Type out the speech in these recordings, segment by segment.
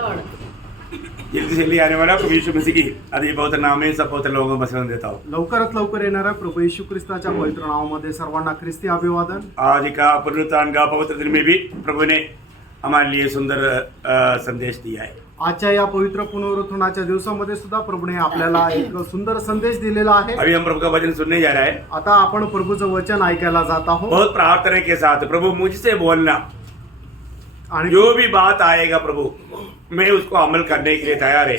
जल्दी से जल्दी आने वाला प्रभु यीशु मसीह की आदि पवित्र नाम में सब पवित्र लोगों को वचन देता हूँ। लवकरात लवकर येणाऱ्या प्रभू येशू ख्रिस्ताच्या पवित्र नावामध्ये सर्वांना ख्रिस्ती अभिवादन। आज का पुनरुत्थान का पवित्र दिन में भी प्रभु ने हमारे लिए सुंदर संदेश दिया है। आजच्या या पवित्र पुनरुत्थानाच्या दिवसामध्ये सुद्धा प्रभूने आपल्याला एक सुंदर संदेश दिलेला आहे। अभी हम प्रभु का वचन सुनने जा रहे हैं। आता आपण प्रभूचं वचन ऐकायला जात आहोत। बहुत प्रार्थना के साथ प्रभु मुझसे बोलना, आणि जो भी बात आएगा प्रभु मैं उसको अमल करने के लिए तैयार है,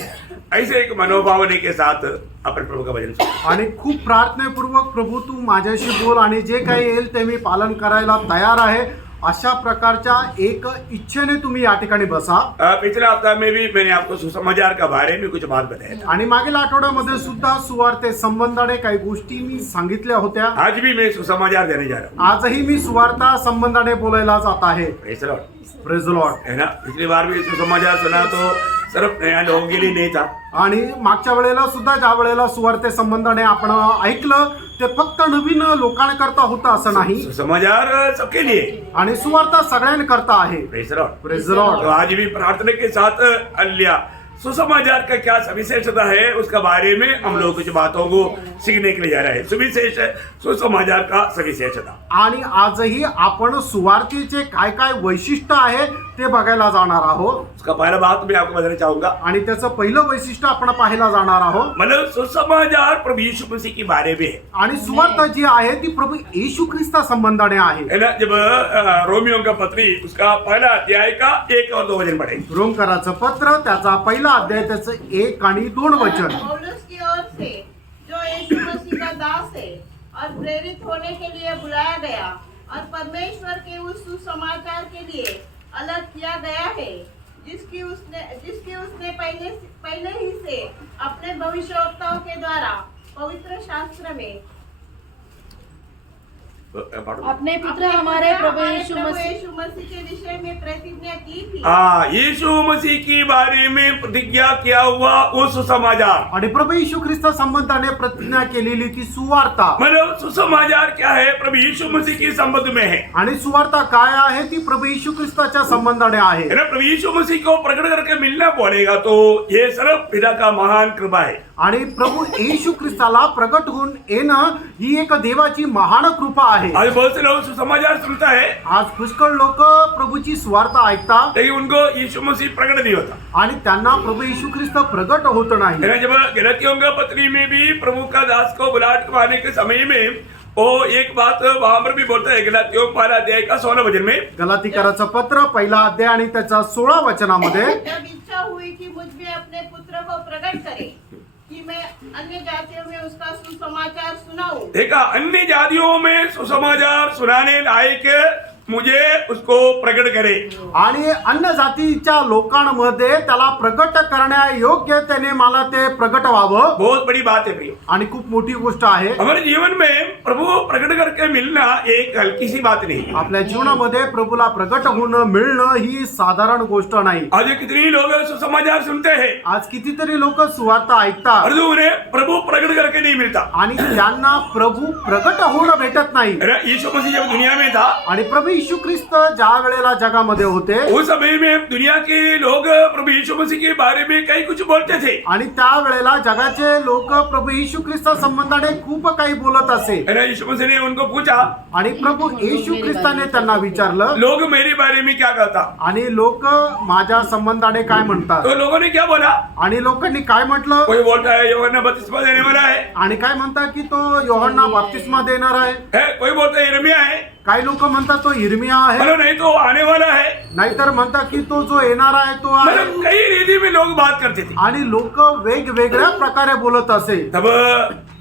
ऐसे एक मनोभावने के साथ अपन प्रभु का वचन सुनो। आणि खूप प्रार्थनेपूर्वक प्रभू तू माझ्याशी बोल आणि जे काही येईल ते मी पालन करायला तयार आहे, अशा प्रकारच्या एक इच्छेने तुम्ही या ठिकाणी बसा। पिछले हफ्ता में भी मैंने आपको सुसमाचार का बारे में कुछ बात बताया था। आणि मागील आठवड्यामध्ये सुद्धा सुवार्ते संबंधाने काही गोष्टी मी सांगितल्या होत्या। आज भी मैं सुसमाचार देने जा रहा हूँ। आजही मी सुवार्ता संबंधाने बोलायला जात आहे। Praise the Lord. Praise the Lord. है ना, पिछली बार भी सुसमाचार सुना तो सिर्फ नया लोगों के लिए नहीं था। आणि मागच्या वेळेला सुद्धा ज्या वेळेला सुवार्ते संबंधाने आपण ऐकलं ते फक्त नवीन लोकांकरता होतं असं नाही, सुसमाचार सबके लिए आणि सुवार्ता सगळ्यांकरता आहे। Praise the Lord. Praise the Lord. तो आज भी प्रार्थना के साथ अल्लाह सुसमाचार का क्या सविशेषता है उसका बारे में हम लोग कुछ बातों को सीखने के लिए जा रहे हैं। सुविशेष सुसमाचार का सविशेषता। आणि आजही आपण सुवार्तेचे काय काय वैशिष्ट्य आहे ते बघायला जाणार आहोत। उसका पहला बात मैं आपको बताना चाहूंगा, आणि त्याचं पहिलं वैशिष्ट्य आपण पाहायला जाणार आहोत। मतलब सुसमाचार प्रभु यीशु मसीह के बारे में है। आणि सुवार्ता जी आहे ती प्रभु येशू ख्रिस्ता संबंधाने आहे। है ना, जब रोमियो का पत्री उसका पहला अध्याय का 1 और 2 वचन पढ़े। रोमकराचं पत्र त्याचा पहिला अध्याय त्याचं 1 आणि 2 वचन। पौलुस की ओर से जो यीशु मसीह का दास है और प्रेरित होने के लिए बुलाया गया और परमेश्वर के उस सुसमाचार के लिए अलग किया गया है, जिसकी उसने पहले ही से अपने भविष्यवक्ताओं के द्वारा पवित्र शास्त्र में अपने पुत्र हमारे प्रभु यीशु मसीह के विषय में प्रतिज्ञा की थी। यीशु मसीह के बारे में प्रतिज्ञा किया हुआ वो सुसमाचार, आणि प्रभू येशू ख्रिस्ता संबंधाने प्रतिज्ञा केलेली ती सुवार्ता। मतलब सुसमाचार क्या है, प्रभु यीशु मसीह के संबंध में है। आणि सुवार्ता काय आहे ती प्रभू येशू ख्रिस्ताच्या संबंधाने आहे। है ना, प्रभु यीशु मसीह को प्रकट करके मिलना पड़ेगा तो ये सिर्फ पिता का महान कृपा है। आणि प्रभु येशू ख्रिस्ताला प्रकट होऊन येणं ही एक देवाची महान कृपा आहे। आज बहुत से लोग सुसमाचार सुनता है, आज पुष्कळ लोक प्रभूची सुवार्ता ऐकतात, लेकिन उनको यीशु मसीह प्रकट नहीं होता। आणि त्यांना प्रभु येशू ख्रिस्त प्रकट होत नाही। है ना, जब गलतियों का पत्री में भी प्रभु का दास को बुलाट पाने के समय में वो एक बात वहां पर भी बोलता है, गलातियों पहला अध्याय का 16 वचन में। गलातीकराचं पत्र पहिला अध्याय आणि त्याच्या 16 वचनामध्ये, जब इच्छा हुई कि मुझ में अपने पुत्र को प्रकट करे कि मैं अन्य जातियों में उसका सुसमाचार सुनाऊं। देखा, अन्य जातियों में सुसमाचार सुनाने लायक मुझे उसको प्रकट करे। आणि अन्य जातीच्या लोकांमध्ये त्याला प्रकट करण्या योग्य त्याने मला ते प्रकट व्हावं। बहुत बड़ी बात है प्रिय। आणि खूप मोठी गोष्ट आहे। हमारे जीवन में प्रभु प्रकट करके मिलना एक हल्की सी बात नहीं। आपल्या जीवनामध्ये प्रभूला प्रकट होणं मिळणं ही साधारण गोष्ट नाही। आज कितने लोग सुसमाचार सुनते हैं, आज कितीतरी लोक सुवार्ता ऐकतात, और उन्हें प्रभु प्रकट करके नहीं मिलता। आणि त्यांना प्रभू प्रकट होणं भेटत नाही। यीशु मसीह जब दुनिया में था, आणि प्रभू येशू ख्रिस्त ज्या वेळेला जगामध्ये होते उस समय में दुनिया के लोग प्रभु यीशु मसीह के बारे में कई कुछ बोलते थे। आणि त्या वेळेला जगाचे लोक प्रभू येशू ख्रिस्त संबंधाने खूप काही बोलत असे। यीशु मसीह ने उनको पूछा, आणि प्रभू येशू ख्रिस्ताने त्यांना विचारलं, लोग मेरे बारे में क्या कहता? आणि लोक माझ्या संबंधाने काय म्हणतात? तो लोगों ने क्या बोला? आणि लोकांनी काय म्हटलं? कोई बोलता है यूहन्ना बपतिस्मा देने वाला है, आणि काय म्हणतात की तो योहन्ना बपतिस्मा देणार आहे। कोई बोलता है यिर्मयाह है, काही लोक म्हणतात तो यिर्मयाह आहे, मतलब नहीं तो आने वाला है, नाहीतर म्हणतात की तो जो येणार आहे तो आहे। मतलब कई रीति में लोग बात करते थे। आणि लोक वेगवेगळ्या प्रकारे बोलत असे। तब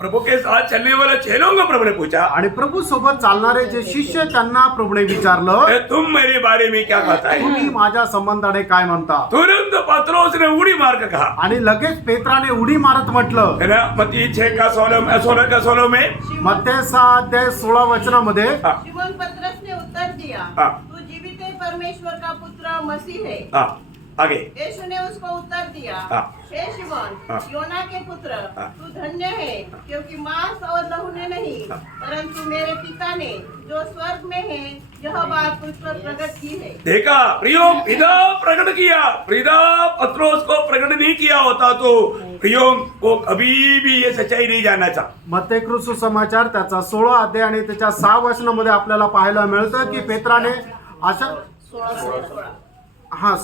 प्रभु के साथ चलने वाला चेलों को प्रभु ने पूछा, आणि प्रभू सोबत चालणारे जे शिष्य त्यांना प्रभूने विचारलं, तुम मेरे बारे में क्या कहता है? तुम्ही माझ्या संबंधाने काय म्हणता? तुरंत पत्रोस ने उड़ी मार कर कहा, आणि लगेच पेत्राने उडी मारत म्हटलं, है ना, मत्ती 6 का 16 में, मत्ते 6 अध्याय 16 वचनामध्ये, शिमोन पतरस ने उत्तर दिया, हाँ। तू जीवित परमेश्वर का पुत्र मसीह है। आगे यीशु ने उसको उत्तर दिया, हे शिमोन, योना के पुत्र, तू धन्य है, क्योंकि मांस और लहू ने नहीं, परंतु मेरे पिता ने जो स्वर्ग में है यह बात मुझ पर प्रकट की है। देखा प्रियो, पिता प्रकट किया। पिता पत्रोस को प्रकट नहीं किया होता तो प्रियो को कभी भी ये सच्चाई नहीं जानना चाह। मत्तेकृत सुसमाचार त्याचा 16 अध्याय आणि त्याच्या 6 वचनामध्ये आपल्याला पाहायला मिळतं की पेत्राने अशा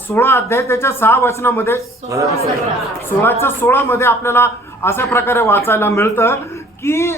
16 अध्याय त्याच्या 6 वचनामध्ये 16च्या 16 मध्ये आपल्याला अशा प्रकारे वाचायला मिळतं की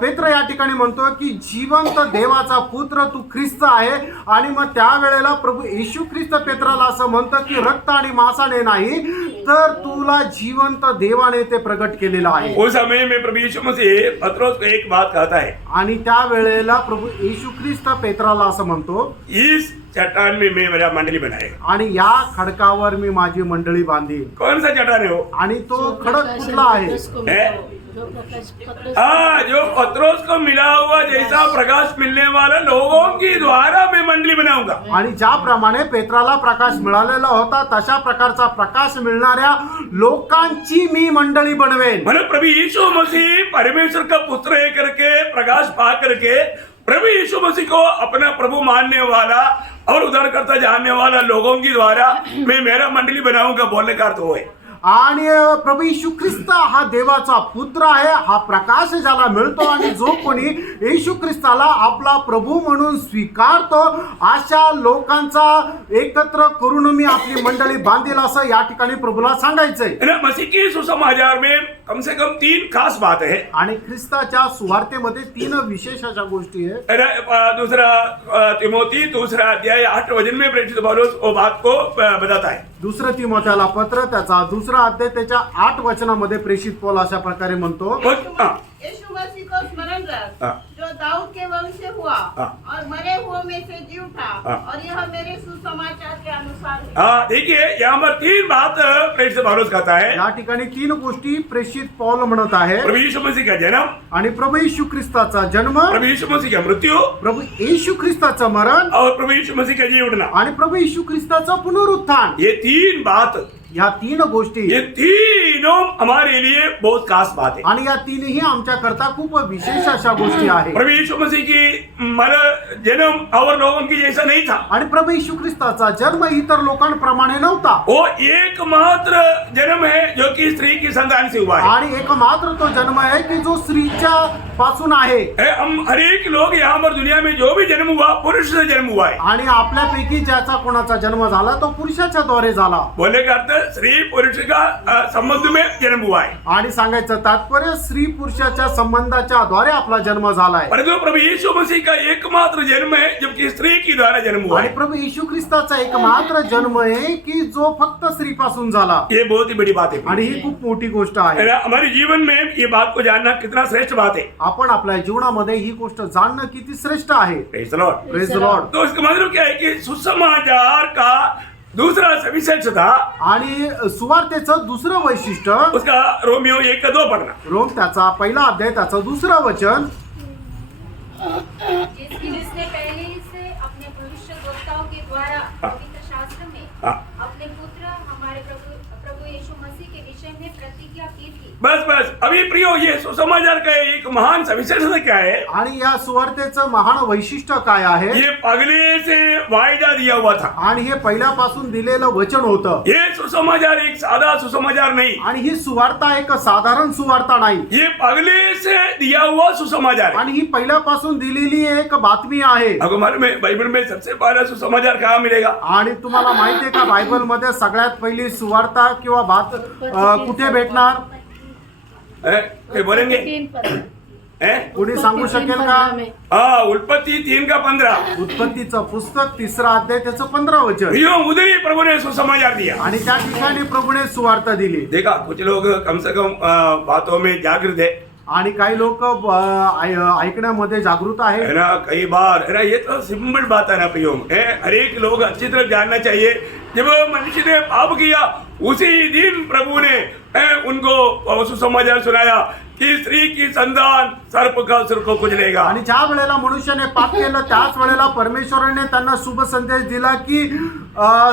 पेत्र या ठिकाणी म्हणतो की जिवंत देवाचा पुत्र तू ख्रिस्त आहे। आणि मग त्यावेळेला प्रभू येशू ख्रिस्त पेत्राला असं म्हणतं की रक्त आणि मांसाने नाही तर तुला जिवंत देवाने ते प्रगट केलेलं आहे। उस समय में प्रभु यीशु मसीह पत्रोस को एक बात कहता है, आणि त्यावेळेला प्रभू येशू ख्रिस्त पेत्राला असं म्हणतो इस चट्टान में मैं मेरा मंडली बनाए। आणि या खडकावर मी माझी मंडळी बांधीन। कौन सा चट्टान है वो? आणि तो खडक कुठला आहे? हाँ, जो पत्रोस को मिला हुआ जैसा प्रकाश मिलने वाला लोगों की द्वारा मैं मंडली बनाऊंगा। आणि ज्याप्रमाणे पेत्राला प्रकाश मिळालेला होता तशा प्रकारचा प्रकाश मिळणाऱ्या लोकांची मी मंडळी बनवेन। मतलब प्रभु यीशु मसीह परमेश्वर का पुत्र है करके प्रकाश पा करके प्रभु यीशु मसीह को अपना प्रभु मानने वाला और उद्धारकर्ता जानने वाला लोगों की द्वारा मैं मेरा मंडली बनाऊंगा बोलने का अर्थ वो है। आणि प्रभू येशू ख्रिस्त हा देवाचा पुत्र आहे, हा प्रकाश ज्याला मिळतो आणि जो कोणी येशू ख्रिस्ताला आपला प्रभू म्हणून स्वीकारतो अशा लोकांचा एकत्र करून मी आपली मंडळी बांधेल असं या ठिकाणी प्रभूला सांगायचंय। मसीह की सुसमाचार में कम से कम 3 खास बात है। आणि ख्रिस्ताच्या सुवार्तेमध्ये 3 विशेष अशा गोष्टी आहेत। दूसरा तिमोथी 2 अध्याय 8 वचन में प्रेरित पौलुस वो बात को बताता है। दुसरं तिमोथेला पत्र त्याचा 2 अध्याय त्याच्या 8 वचनामध्ये प्रेषित पौल अशा प्रकारे म्हणतो, यीशु मसीह को स्मरण रख जो दाऊद के वंश से हुआ और मरे हुए में से जी उठा और यह मेरे सुसमाचार के अनुसार है। हाँ, देखिए यहाँ पर 3 बात प्रेरित पौलुस कहता है। या ठिकाणी 3 गोष्टी प्रेषित पौल म्हणत आहे। प्रभु यीशु मसीह का जन्म, आणि प्रभू येशू ख्रिस्ताचा जन्म, प्रभु यीशु मसीह का मृत्यु प्रभू येशू ख्रिस्ताचं मरण और प्रभु यीशु मसीह का जी उठना। आणि प्रभू येशू ख्रिस्ताचं पुनरुत्थान। ये 3 बात, या 3 गोष्टी, ये तीनों हमारे लिए बहुत खास बात है। आणि या 3ही आमच्या करता खूप विशेष अशा गोष्टी आहेत। प्रभु यीशु मसीह की जन्म और लोगों की जैसा नहीं था। आणि प्रभू येशू ख्रिस्ताचा जन्म इतर लोकांप्रमाणे नव्हता। वो एकमात्र जन्म है जो कि स्त्री की संतान से हुआ है। आणि एकमात्र तो जन्म आहे की जो स्त्रीच्या पासून आहे। हम हर एक लोग यहाँ पर दुनिया में जो भी जन्म हुआ पुरुष से जन्म हुआ है। आणि आपल्यापैकी ज्याचा कोणाचा जन्म झाला तो पुरुषाच्या द्वारे झाला। बोलने का अर्थ स्त्री पुरुष का संबंध में जन्म हुआ है। आणि सांगायचं तात्पर्य स्त्री पुरुषाच्या संबंधाच्या द्वारे आपला जन्म झाला आहे। परंतु प्रभु यीशु मसीह का एकमात्र जन्म है जबकि स्त्री की द्वारा जन्म हुआ आणि है। प्रभू येशू ख्रिस्ताचा एकमात्र जन्म आहे की जो फक्त स्त्रीपासून झाला। ये बहुत ही बड़ी बात है आणि ही खूप मोठी गोष्ट आहे। हमारे जीवन में ये बात को जानना कितना श्रेष्ठ बात है। आपण आपल्या जीवनामध्ये ही गोष्ट जाणणं किती श्रेष्ठ आहे। Praise the Lord. Praise the Lord. तो इसका मतलब क्या है कि सुसमाचार का दूसरा सविशेषता आणि सुवार्तेचं दुसरं वैशिष्ट्य उसका रोमियो 1:2 पढ़ना। रोम त्याचा 1 अध्याय त्याचं 2 वचन, जिसने पहले ही से अपने भविष्यद्वक्ताओं के द्वारा पवित्र शास्त्र में अपने पुत्र हमारे प्रभु यीशु मसीह के विषय में प्रतिज्ञा की थी। बस अभी प्रियो ये सुसमाचार का एक महान सविशेषता क्या है? आणि या सुवार्तेचं महान वैशिष्ट्य काय आहे? ये पगले से वायदा दिया हुआ था आणि हे पहिल्यापासून दिलेलं वचन होतं। ये सुसमाचार एक सादा सुसमाचार नहीं, आणि ही सुवार्ता एक साधारण सुवार्ता नाही, ये पगले से दिया हुआ सुसमाचार है। आणि ही पहिल्यापासून दिलेली एक बातमी आहे। आपको मालूम है बाइबल में सबसे पहला सुसमाचार कहाँ मिलेगा? आणि तुम्हाला माहिती आहे का बायबल मध्ये सगळ्यात पहिली सुवार्ता किंवा बात कुठे भेटणार? कोई बोलेंगे? 3 पद। कोणी सांगू शकेल का? हाँ, उत्पत्ति 3:15। उत्पत्तीचं पुस्तक 3 अध्याय त्याचं 15 वचन। उधर ही प्रभु ने सुसमाचार दिया आणि त्या ठिकाणी प्रभूने सुवार्ता दिली। देखा कुछ लोग कम से कम बातों में जागृत है आणि काही लोक ऐकण्यामध्ये जागृत आहे ना। कई बार है ना, ये तो सिंपल बात है ना प्रियो, हर एक लोग अच्छी तरह जानना चाहिए जब मनुष्य ने पाप किया उसी दिन प्रभु ने उनको सुसमाचार सुनाया की स्त्री की संतान सर्प का सिर को कुचलेगा. आणि ज्या वेळेला मनुष्याने पाप केलं त्याच वेळेला परमेश्वराने त्यांना शुभ संदेश दिला की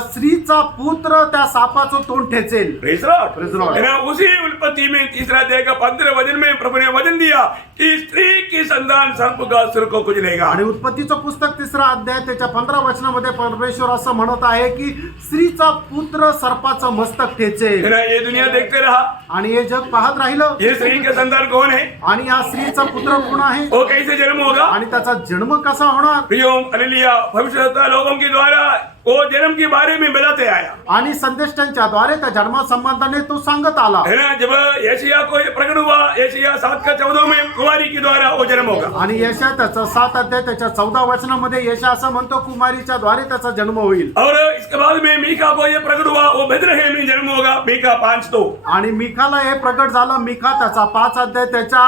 स्त्रीचा पुत्र त्या सापाचं तोंड ठेचेल. Praise the Lord. Praise the Lord. है ना, उसी उत्पत्ति में तीसरा अध्याय का 15 वचन में प्रभु ने वचन दिया कि स्त्री की संतान सर्प का सिर को कुचलेगा. आणि उत्पत्तीचं पुस्तक 3रा अध्याय त्याच्या 15 वचनामध्ये परमेश्वर असं म्हणत आहे की स्त्रीचा पुत्र सर्पाचं मस्तक ठेचेल. है ना, ये दुनिया देखते रहा. आणि हे जग पाहत राहिलं. ये स्त्री के संतान कौन है? आणि या स्त्रीचा पुत्र कोण आहे वो कैसे जन्म होगा? आणि त्याचा जन्म कसा होणार. प्रियो हालेलुया, भविष्यवक्ता लोगों के द्वारा वो जन्म के बारे में बताते आया. आणि संदेष्टांच्या द्वारे त्या जन्मासंबंधाने तो सांगत आला. है ना, जब यशाया को ये प्रकट हुआ, यशाया 7:14 में कुमारी के द्वारा वो जन्म होगा. आणि यशा त्याचा 7 अध्याय त्याच्या 14 वचनामध्ये यशा असं म्हणतो कुमारीच्या द्वारे त्याचा जन्म होईल. और इसके बाद में मीका को ये प्रकट हुआ, वो बेथलेहम में जन्म होगा. मीका 5:2. आणि मिखाला हे प्रकट झालं. मिखा त्याचा 5 अध्याय त्याच्या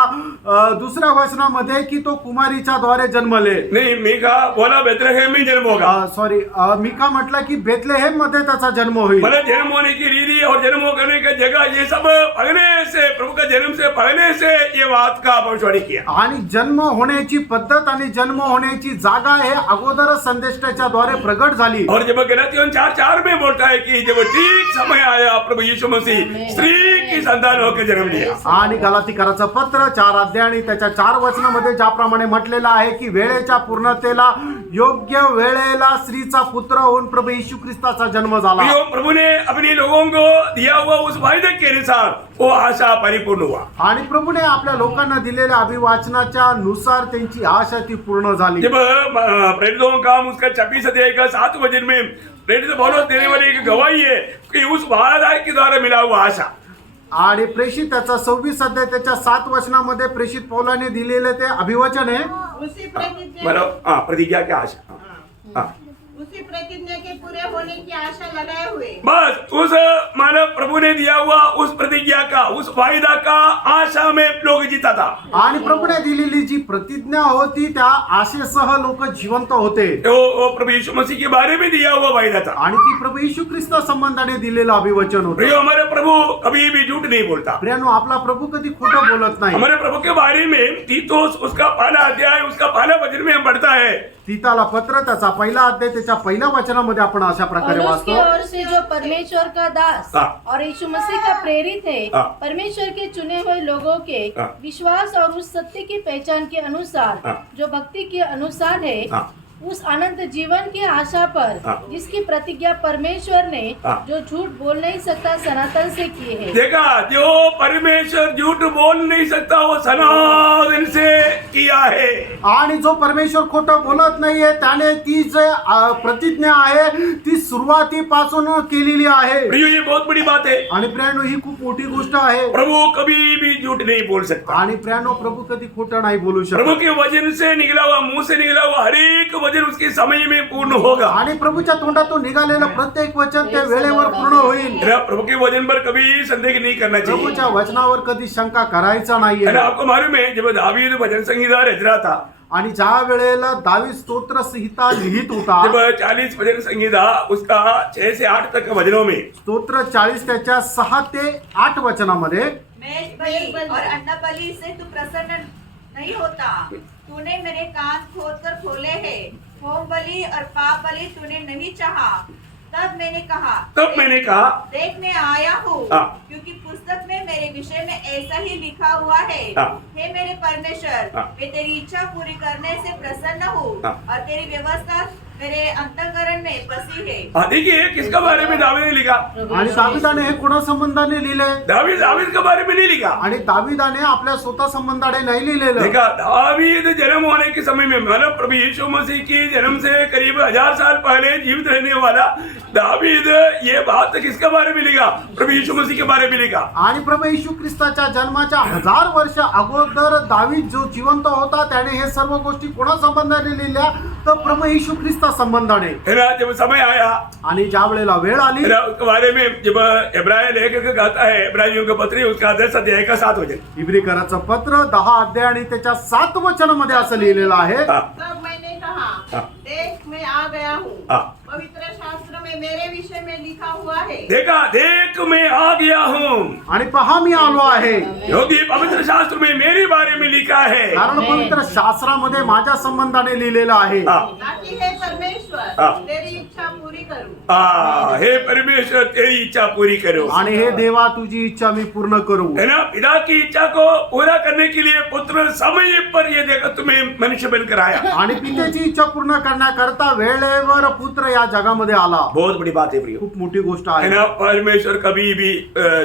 2ऱ्या वचनामध्ये की तो कुमारीच्या द्वारे जन्मले. नहीं, मीका बोला बेथलेहम में जन्म होगा. सॉरी, मिखा म्हटलं की बेथलेहेम मध्ये त्याचा जन्म होईल. मतलब जन्म होने की रीति और जन्म करने की जगह ये सब पढ़ने से, प्रभु का जन्म से पढ़ने से ये बात का भविष्यवाणी किया. आणि जन्म होण्याची पद्धत आणि जन्म होण्याची जागा हे अगोदर संदेष्टाच्या द्वारे प्रगट झाली. और जब गलातियों 4:4 में बोलता है कि जब ठीक समय आया प्रभु यीशु मसीह स्त्री की संतान होकर जन्म लिया. आणि गलातीकराचं पत्र 4 अध्याय आणि त्याच्या 4 वचनामध्ये ज्याप्रमाणे म्हटलेलं आहे की वेळेच्या पूर्णतेला योग्य वेळेला स्त्रीचा पुत्र होऊन प्रभू येशू ख्रिस्ताचा जन्म झाला. प्रियो, प्रभु ने अपने लोगों को दिया हुआ उस वायदे के अनुसार वो आशा परिपूर्ण हुआ. आणि प्रभूने आपल्या लोकांना दिलेल्या अभिवाचनाच्या नुसार त्यांची आशा ती पूर्ण झाली. जब प्रेरितों का काम उसका 26 अध्याय का 7 वचन में प्रेरित पौलुस देने वाली एक गवाही है कि उस वायदा के द्वारा मिला हुआ आशा. आणि प्रेषित त्याचा 26 अध्याय त्याच्या 7 वचनामध्ये प्रेषित पौलाने दिलेले ते अभिवचन आहे. उसी प्रतिज्ञा मतलब प्रतिज्ञा की आशा. हाँ. उसी प्रतिज्ञा के पूरे होने की आशा लगाए हुए बस उस मानव प्रभु ने दिया हुआ उस प्रतिज्ञा का, उस वायदा का आशा में लोग जीता था. आणि प्रभूने दिलेली जी प्रतिज्ञा होती त्या आशेसह लोक जिवंत होते. वो प्रभु यीशु मसीह के बारे में दिया हुआ वायदा था. आणि ती प्रभू येशू ख्रिस्ता संबंधाने दिलेलं अभिवचन होतं. प्रियो, हमारे प्रभु कभी भी झूठ नहीं बोलता. प्रियानो, आपला प्रभू कधी खोटं बोलत नाही. हमारे प्रभु के बारे में तीतुस उसका पहला अध्याय उसका पहला वचन में हम पढ़ता है. तीताला पत्र त्याचा 1 अध्याय त्याच्या 1 वचनामध्ये आपण अशा प्रकारे और उसकी वाचतो. ओर से जो परमेश्वर का दास हाँ। और यीशु मसीह का प्रेरित है, हाँ। परमेश्वर के चुने हुए लोगों के हाँ। विश्वास और उस सत्य की पहचान के अनुसार, हाँ। जो भक्ति के अनुसार है, हाँ। उस अनंत जीवन की आशा पर, हाँ। जिसकी प्रतिज्ञा परमेश्वर ने, हाँ। जो झूठ बोल नहीं सकता, सनातन से की है. देखा, जो परमेश्वर झूठ बोल नहीं सकता वो सनातन से किया है. आणि जो परमेश्वर खोटं बोलत नाहीये त्याने ती जे प्रतिज्ञा आहे ती सुरुवातीपासून केलेली आहे. प्रियो, ये बहुत बड़ी बात है. आणि प्रियानो, ही खूप मोठी गोष्ट आहे. प्रभु कभी भी झूठ नहीं बोल सकता. आणि प्रियानो, प्रभू कधी खोटं नाही बोलू प्रभु शकत. के वचन से निकला हुआ, मुंह से निकला हुआ हर एक वचन उसके समय में पूर्ण होगा. आणि प्रभूच्या तोंडातून निघालेलं प्रत्येक वचन त्या वेळेवर पूर्ण होईल. है ना, प्रभु के वचन पर कभी संदेह नहीं करना चाहिए. प्रभूच्या वचनावर कधी शंका करायचा है ना, नाहीये. आपको मालूम है जब दावीद भजन संगीता रच रहा था, आणि ज्या वेळेला दावीद स्तोत्र संहिता लिहित होता, जब 40 भजन संगीता उसका 6 से 8 तक वचनों में स्तोत्र 40 त्याच्या 6 ते 8 वचनामध्ये मेज बलि और अन्न बलि से तू प्रसन्न नहीं होता. तूने मेरे कान खोदकर खोले हैं. होम बलि और पाप बलि तूने नहीं चाहा. तब मैंने कहा देखने आया हूँ, हाँ। क्योंकि पुस्तक में मेरे विषय में ऐसा ही लिखा हुआ है. हाँ। हे मेरे परमेश्वर, हाँ। मैं तेरी इच्छा पूरी करने से प्रसन्न हूँ. हाँ। और तेरी व्यवस्था मेरे अंतःकरण में बसी है. देखिए किसका बारे में दावीद ने लिखा. आणि दाविदाने हे कोणा संबंधाने लिहिले. दावीद के बारे में नहीं लिखा. आणि दाविदाने आपल्या स्वतः संबंधाने नाही लिहिलेलं. देखा, दावीद जन्म होने के समय में, मतलब प्रभु यीशु मसीह की जन्म से करीब 1000 साल पहले जीवित रहने वाला दावीद ये बात किसके बारे में लिखा? प्रभु यीशु मसीह के बारे में लिखा. आणि प्रभू येशू ख्रिस्ताच्या जन्माच्या 1000 वर्ष अगोदर दावीद जो जिवंत होता त्याने हे सर्व गोष्टी कोणा संबंधाने लिहिल्या? तर प्रभू येशू ख्रिस्ता संबंधाने. है ना, जब समय आया, आणि ज्या वेळेला वेळ आली, है ना, उसके बारे में जब इब्राहिम लेखक कहता है, इब्राहिम का पत्री उसका 10 अध्याय का 7 वचन. इब्रीकराचं पत्र 10 अध्याय आणि त्याच्या 7 वचनामध्ये असं लिहिलेलं आहे. हाँ. तब मैंने कहा हाँ. देख मैं आ गया हूँ। हाँ। पवित्र शास्त्र में मेरे विषय में लिखा हुआ है। देखा, देख मैं आ गया हूँ, आणि पहा मी आलो आहे, क्योंकि पवित्र शास्त्र में मेरे बारे में लिखा है। कारण पवित्र शास्त्रामध्ये माझ्या संबंधाने लिहिलेलं आहे. हाँ। ताकि हे परमेश्वर हाँ। तेरी इच्छा पूरी करूं। हे परमेश्वर तेरी इच्छा पूरी करो। आणि हे देवा तुझी इच्छा मी पूर्ण करू. है ना, पिता की इच्छा को पूरा करने के लिए पुत्र समय पर ये देखा तुम्हें मनुष्य बनकर आया। आणि पित्याची इच्छा पूर्ण करण्याकरता वेळेवर पुत्र या जगामध्ये आला. बहुत बड़ी बात है प्रियो, खूप मोठी गोष्ट है आहे. ना। परमेश्वर कभी भी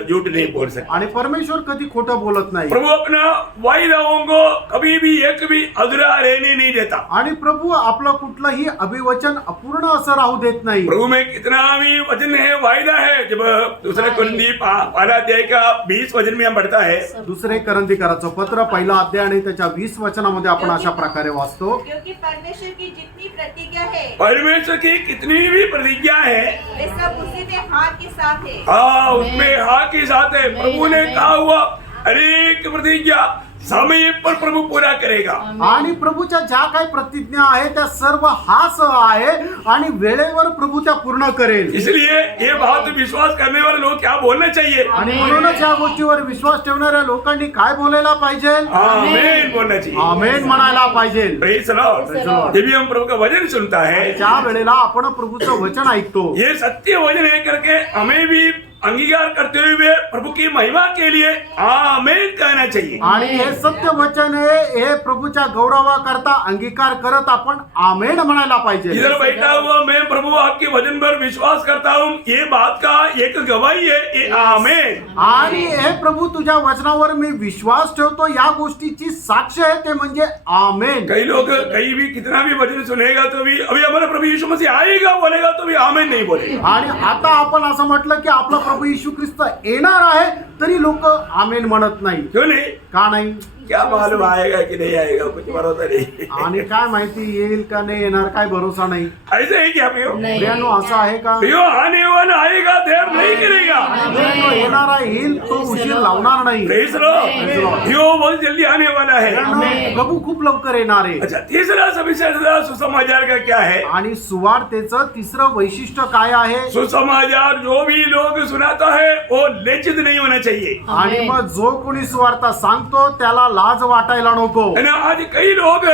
झूठ नहीं बोल सकता। आणि परमेश्वर कधी खोटं बोलत नाही. प्रभु अपना वायदाओं को कभी भी एक भी अधूरा रहने नहीं देता। आणि प्रभू आपलं कुठलंही अभिवचन अपूर्ण असं राहू देत नाही. प्रभु में कितना भी वचन है, वायदा है। जब दूसरा कुरिन्थी पहला अध्याय का 20 वचन में हम पढ़ता है, दुसरे करंदीकराचं पत्र पहिला अध्याय आणि त्याच्या 20 वचनामध्ये आपण अशा प्रकारे वाचतो. क्योंकि परमेश्वर की जितनी प्रतिज्ञा है परमेश्वर की कितनी भी प्रतिज्ञा है, वे सब उसी में हाथ के साथ है। हाँ, उसमें हाँ के साथ है। प्रभु ने कहा हुआ अनेक प्रतिज्ञा समय पर प्रभु पूरा करेगा। आणि प्रभूच्या ज्या काही प्रतिज्ञा आहेत त्या सर्व हाच आहे आणि वेळेवर प्रभू त्या पूर्ण करेल. इसलिए ये बात विश्वास करने वाले लोग क्या बोलना चाहिए? आणि म्हणूनच या गोष्टीवर विश्वास ठेवणाऱ्या लोकांनी काय बोलायला पाहिजे? आमेन बोलना चाहिए। आमेन म्हणायला पाहिजे. Praise the Lord। Praise the Lord। जब भी हम प्रभु का वचन सुनता है, ज्या वेळेला आपण प्रभूचं वचन ऐकतो, ये सत्य वचन है करके हमें भी अंगीकार करते हुए प्रभु की महिमा के लिए आमेन कहना चाहिए। आणि हे सत्य वचन आहे, हे प्रभूच्या गौरवाकरता अंगीकार करत आपण आमेन म्हणायला पाहिजे. इधर बैठा हुआ मैं प्रभु आपके वचन पर विश्वास करता हूँ, ये बात का एक गवाही है, ये आमेन। आणि हे प्रभू तुझ्या वचनावर मी विश्वास ठेवतो या गोष्टीची साक्ष आहे ते म्हणजे आमेन. कई लोग कहीं भी कितना भी वचन सुनेगा तो भी अभी हमारा प्रभु यीशु मसीह आएगा बोलेगा तो भी आमेन नहीं बोलेगा। आणि आता आपण असं म्हटलं की आपला प्रभू येशू ख्रिस्त येणार आहे तरी लोक आमेन म्हणत नाही. क्यों नहीं? का नाही? क्या मालूम आएगा कि नहीं आएगा, कुछ भरोसा नहीं। आणि काय माहिती येईल का नाही येणार, काय भरोसा नाही. ऐसे है क्या प्रियो? प्रियानो असं आहे का? प्रियो, आने वाला आएगा, देर नहीं करेगा। प्रियानो येणारा येईल, तो उशीर लावणार नाही. Praise the Lord। यो बहुत जल्दी आने वाला है। प्रियानो, प्रभू खूप लवकर येणार आहे. अच्छा, तीसरा सुसमाचार सुसमाचार का क्या है? आणि सुवार्तेचं तिसरं वैशिष्ट्य काय आहे? सुसमाचार जो भी लोग सुनाता है वो लज्जित नहीं होना चाहिए। आणि मग जो कोणी सुवार्ता सांगतो त्याला लाज वाटायला नको. है ना, आज कई लोग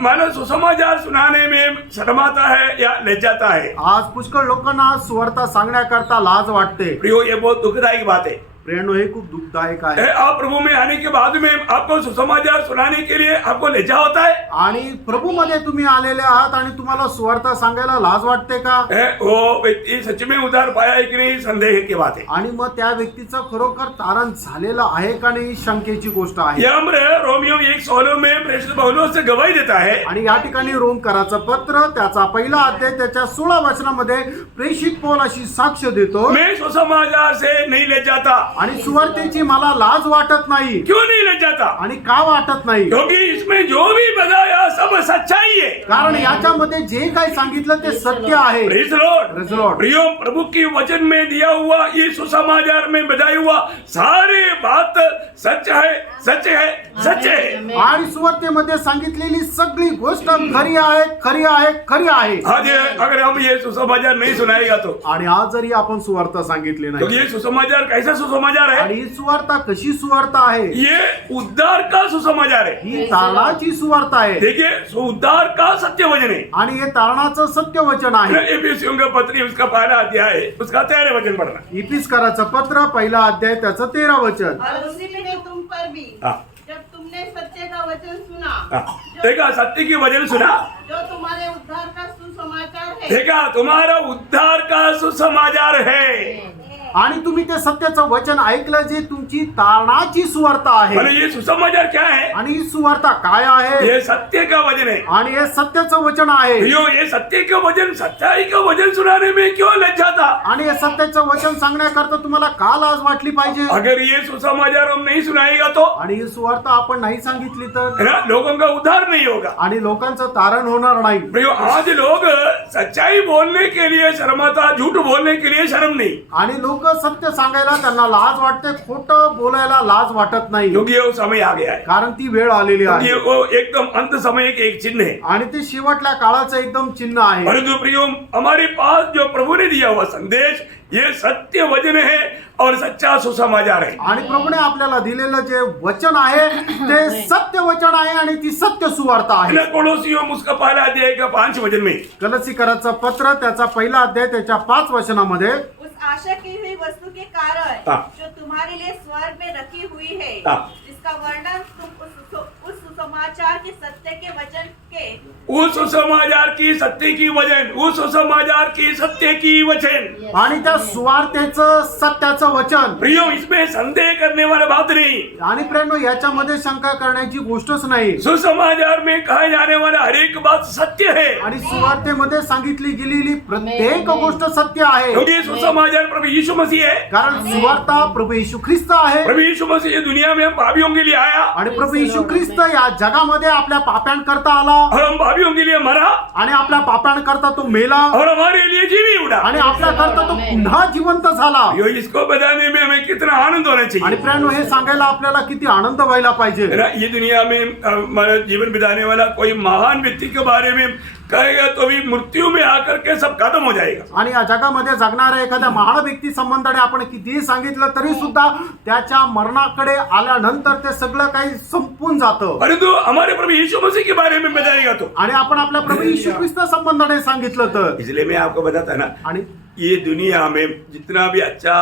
मानो सुसमाचार सुनाने में शर्माता है या लज्जाता है। आज पुष्कळ लोकांना सुवार्ता सांगण्याकरता लाज वाटते. प्रियो, ये बहुत दुखदायक बात है। प्रियानो, हे खूप दुःखदायक आहे. आप प्रभु में आने के बाद में आपको सुसमाचार सुनाने के लिए आपको लज्जा होता है। आणि प्रभू मध्ये तुम्ही आलेले आहात आणि तुम्हाला सुवार्ता सांगायला लाज वाटते का? वो व्यक्ति सच में उद्धार पाया है कि नहीं, संदेह की बात है। आणि मग त्या व्यक्तीचं खरोखर तारण झालेलं आहे का नाही, शंकेची गोष्ट आहे. यहाँ रोमियो 1:16 में प्रेषित पौलुस से गवाही देता है। आणि या ठिकाणी रोमकराचं पत्र त्याचा पहिला अध्याय त्याच्या 16 वचनामध्ये प्रेषित पौल अशी साक्ष देतो, मैं सुसमाचार से नहीं लज्जाता। आणि सुवार्तेची मला लाज वाटत नाही. क्यों नहीं लज्जाता? आणि का वाटत नाही? क्योंकि इसमें जो भी बताया सब सच्चाई है। कारण याच्यामध्ये जे काही सांगितलं ते सत्य आहे. Praise the Lord। Praise the Lord। प्रियो, प्रभु की वचन में दिया हुआ ये सुसमाचार में बताया हुआ सारे बात सच है, सच है, सच है। आणि सुवार्तेमध्ये सांगितलेली सगळी गोष्ट खरी आहे, खरी आहे, खरी आहे. आज अगर हम ये सुसमाचार नहीं सुनाएगा तो, आणि आज जरी आपण सुवार्ता सांगितली तो नाही, ये सुसमाचार कैसा सुसमाचार है? आणि ही सुवार्ता कशी सुवार्ता आहे? ये उद्धार का सुसमाचार है। ही तारणाची सुवार्ता आहे. देखिए, उद्धार का सत्य वचन है। आणि हे तारणाचं सत्य वचन आहे. एफिसियों का पत्री उसका पहला अध्याय है, उसका 13 वचन पढ़ना। इफिसकाराचं पत्र पहिला अध्याय त्याचं 13 वचन. और उसी में तुम पर भी हाँ। जब तुमने सत्य का वचन सुना, हाँ। देखा, सत्य की वचन सुना, जो तुम्हारे उद्धार का सुसमाचार है, देखा, तुम्हारा उद्धार का सुसमाचार है। आणि तुम्ही ते सत्याचं वचन ऐकलं जे तुमची तारणाची सुवार्ता आहे. मतलब ये सुसमाचार क्या है? आणि ही सुवार्ता काय आहे? ये सत्य का वचन है। आणि हे सत्याचं वचन आहे. ये सत्य का वचन, सच्चाई का वचन सुनाने में क्यों लज्जा था? आणि हे सत्याचं वचन सांगण्याकरता तुम्हाला का लाज वाटली पाहिजे? अगर ये सुसमाचार हम नहीं सुनाएगा तो, आणि ही सुवार्ता आपण नाही सांगितली तर, है ना, लोगों का उद्धार नहीं होगा। आणि लोकांचं तारण होणार नाही. प्रियो, आज लोग सच्चाई बोलने के लिए शर्माता, झूठ बोलने के लिए शर्म नहीं। आणि लोक लोक सत्य सांगायला त्यांना लाज वाटते, खोटं बोलायला लाज वाटत नाही, क्योंकि वो समय आ गया है, कारण ती वेळ आलेली क्योंकि आहे वो एकदम अंत समय के एक चिन्ह है। आणि ते शेवटल्या काळाचं एकदम चिन्ह आहे. परंतु प्रियो, हमारे पास जो प्रभु ने दिया हुआ संदेश ये सत्य वचन है और सच्चा सुसमाचार है। आणि प्रभूने आपल्याला दिलेलं जे वचन आहे ते सत्य वचन आहे आणि ती सत्य सुवार्ता आहे. कोलोसियों उसका पहला अध्याय का 5 वचन में, कलसीकराचं पत्र त्याचा पहिला अध्याय त्याच्या 5 वचनामध्ये, उस आशा की हुई वस्तु के कारण हाँ। जो तुम्हारे लिए स्वर्ग में रखी हुई है, हाँ। जिसका वर्णन तुम उस सुसमाचार के सत्य के वचन के उस सुसमाचार की सत्य की वचन, उस सुसमाचार की सत्य की वचन, आणि त्या सुवार्तेचं सत्याचं वचन. प्रियो, इसमें संदेह करने वाला बात नहीं। आणि प्रेम याच्यामध्ये शंका करण्याची गोष्टच नाही. सुसमाचार में कहा जाने वाला हर एक बात सत्य है, आणि सुवार्तेमध्ये सांगितली गेलेली प्रत्येक गोष्ट सत्य आहे, क्योंकि सुसमाचार प्रभु यीशु मसीह है। कारण सुवार्ता प्रभू येशू ख्रिस्त आहे. प्रभु यीशु मसीह दुनिया में हम पापियों के लिए आया आणि प्रभू येशू ख्रिस्त या जगामध्ये आपल्या पाप्यांकरता आला और हम पापियों के लिए मरा आणि आपल्या पाप्यांकरता तो मेला और हमारे लिए जीवी उड़ा। आणि आपल्याकरता तो पुन्हा जिवंत झाला. यो, इसको बताने में हमें कितना आनंद होना चाहिए। आणि प्रेम हे सांगायला आपल्याला किती आनंद व्हायला पाहिजे. है ना, ये दुनिया में हमारा जीवन बिताने वाला कोई महान व्यक्ति के बारे में कहेगा तो भी मृत्यु में आकर के सब खत्म हो जाएगा। आणि या जगामध्ये जगणाऱ्या एखाद्या महान व्यक्ती संबंधाने आपण कितीही सांगितलं तरी सुद्धा त्याच्या मरणाकडे आल्यानंतर ते सगळं काही संपून जातं. परंतु हमारे प्रभु यीशु मसीह के बारे में बताएगा तो, आणि आपण आपल्या प्रभू येशू ख्रिस्त संबंधाने सांगितलं तर, इसलिए मैं आपको बताता ना, आणि ये दुनिया में जितना भी अच्छा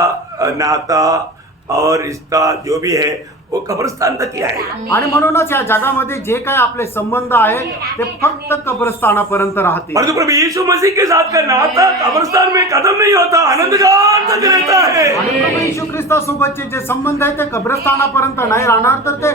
नाता और रिश्ता जो भी है वो कब्रिस्तान तक ही आएगा। आणि म्हणूनच या जगामध्ये जे काही आपले संबंध आहे ते फक्त कब्रस्तानापर्यंत राहतील. परंतु प्रभु यीशु मसीह के साथ का नाता कब्रिस्तान में खत्म नहीं होता, अनंतकाल तक रहता है। आणि प्रभू येशू ख्रिस्तासोबतचे जे संबंध आहे ते कब्रस्तानापर्यंत नाही राहणार, तर ते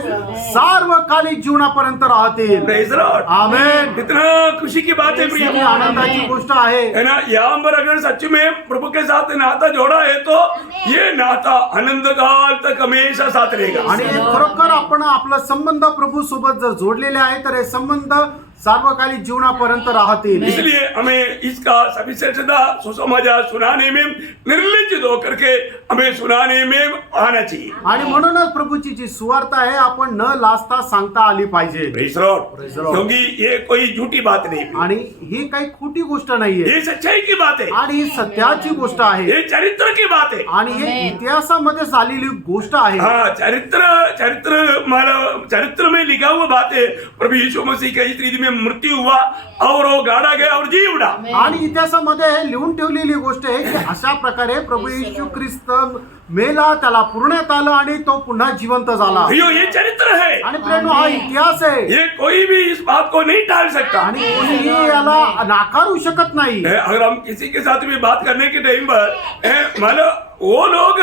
सार्वकालिक जीवनापर्यंत राहतील. Praise the Lord. आमेन. कितना खुशी की बात है किती प्रिय, आनंदाची गोष्ट आहे. है ना। यहाँ पर अगर सच में प्रभु के साथ नाता जोड़ा है तो ये नाता अनंत काल तक हमेशा साथ रहेगा। आणि खरोखर आपण आपला संबंध प्रभू सोबत जर जोडलेले आहे तर हे संबंध सार्वकालिक जीवनापर्यंत राहतील. इसलिए हमें इसका सविशेषता सुसमाचार सुनाने में निर्लज्जित होकर के हमें सुनाने में आना चाहिए। आणि म्हणूनच प्रभूची जी सुवार्ता आहे आपण न लाजता सांगता आली पाहिजे. Praise the Lord. Praise the Lord. क्योंकि ये कोई झूठी बात नहीं, आणि ही काही खोटी गोष्ट नाहीये, ये सच्चाई की बात है, आणि ही सत्याची गोष्ट आहे, ये चरित्र की बात है। आणि हे इतिहासामध्ये झालेली गोष्ट आहे. हाँ, चरित्र में लिखा हुआ बात है। प्रभू यीशु मसीह का इस रीति में मृत्यु हुआ और वो गाड़ा गया और जी उड़ा। आणि इतिहासामध्ये हे लिहून ठेवलेली गोष्ट आहे की अशा प्रकारे प्रभू येशू ख्रिस्त मेला, त्याला पुरण्यात आलं आणि तो पुन्हा जिवंत झाला. प्रियो, ये चरित्र है, आणि प्रेम हा इतिहास आहे, ये कोई भी इस बात को नहीं टाल सकता। आणि कोणीही याला नाकारू शकत नाही. अगर हम किसी के साथ भी बात करने के टाइम पर मानो वो लोग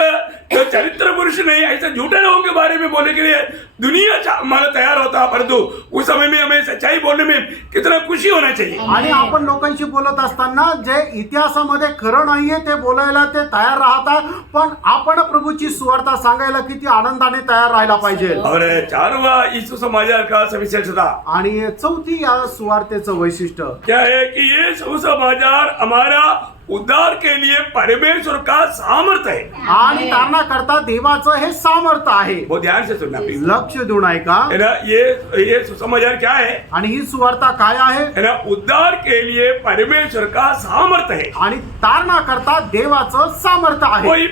जो चरित्र पुरुष नहीं, ऐसे झूठे लोगों के बारे में बोलने के लिए दुनिया मानो तैयार होता, परंतु उस समय में हमें सच्चाई बोलने में कितना खुशी होना चाहिए। आणि आपण लोकांशी बोलत असताना जे इतिहासामध्ये खरं नाहीये ते बोलायला ते तयार राहतात, पण आपण प्रभूची सुवार्ता सांगायला किती आनंदाने तयार राहायला पाहिजे. और चारवा यीशु समाचार का सविशेषता आणि चौथी या सुवार्तेचं वैशिष्ट्य क्या है कि ये सुसमाचार हमारा उद्धार के लिए परमेश्वर का सामर्थ्य है। आणि तारणा करता देवाचं हे सामर्थ्य आहे. वो ध्यान से सुनना प्लीज, लक्ष देऊन ऐका. है ना। ये सुसमाचार क्या है? आणि ही सुवार्ता काय आहे? है ना, उद्धार के लिए परमेश्वर का सामर्थ्य है। आणि तारणा करता देवाचं सामर्थ्य आहे. कोई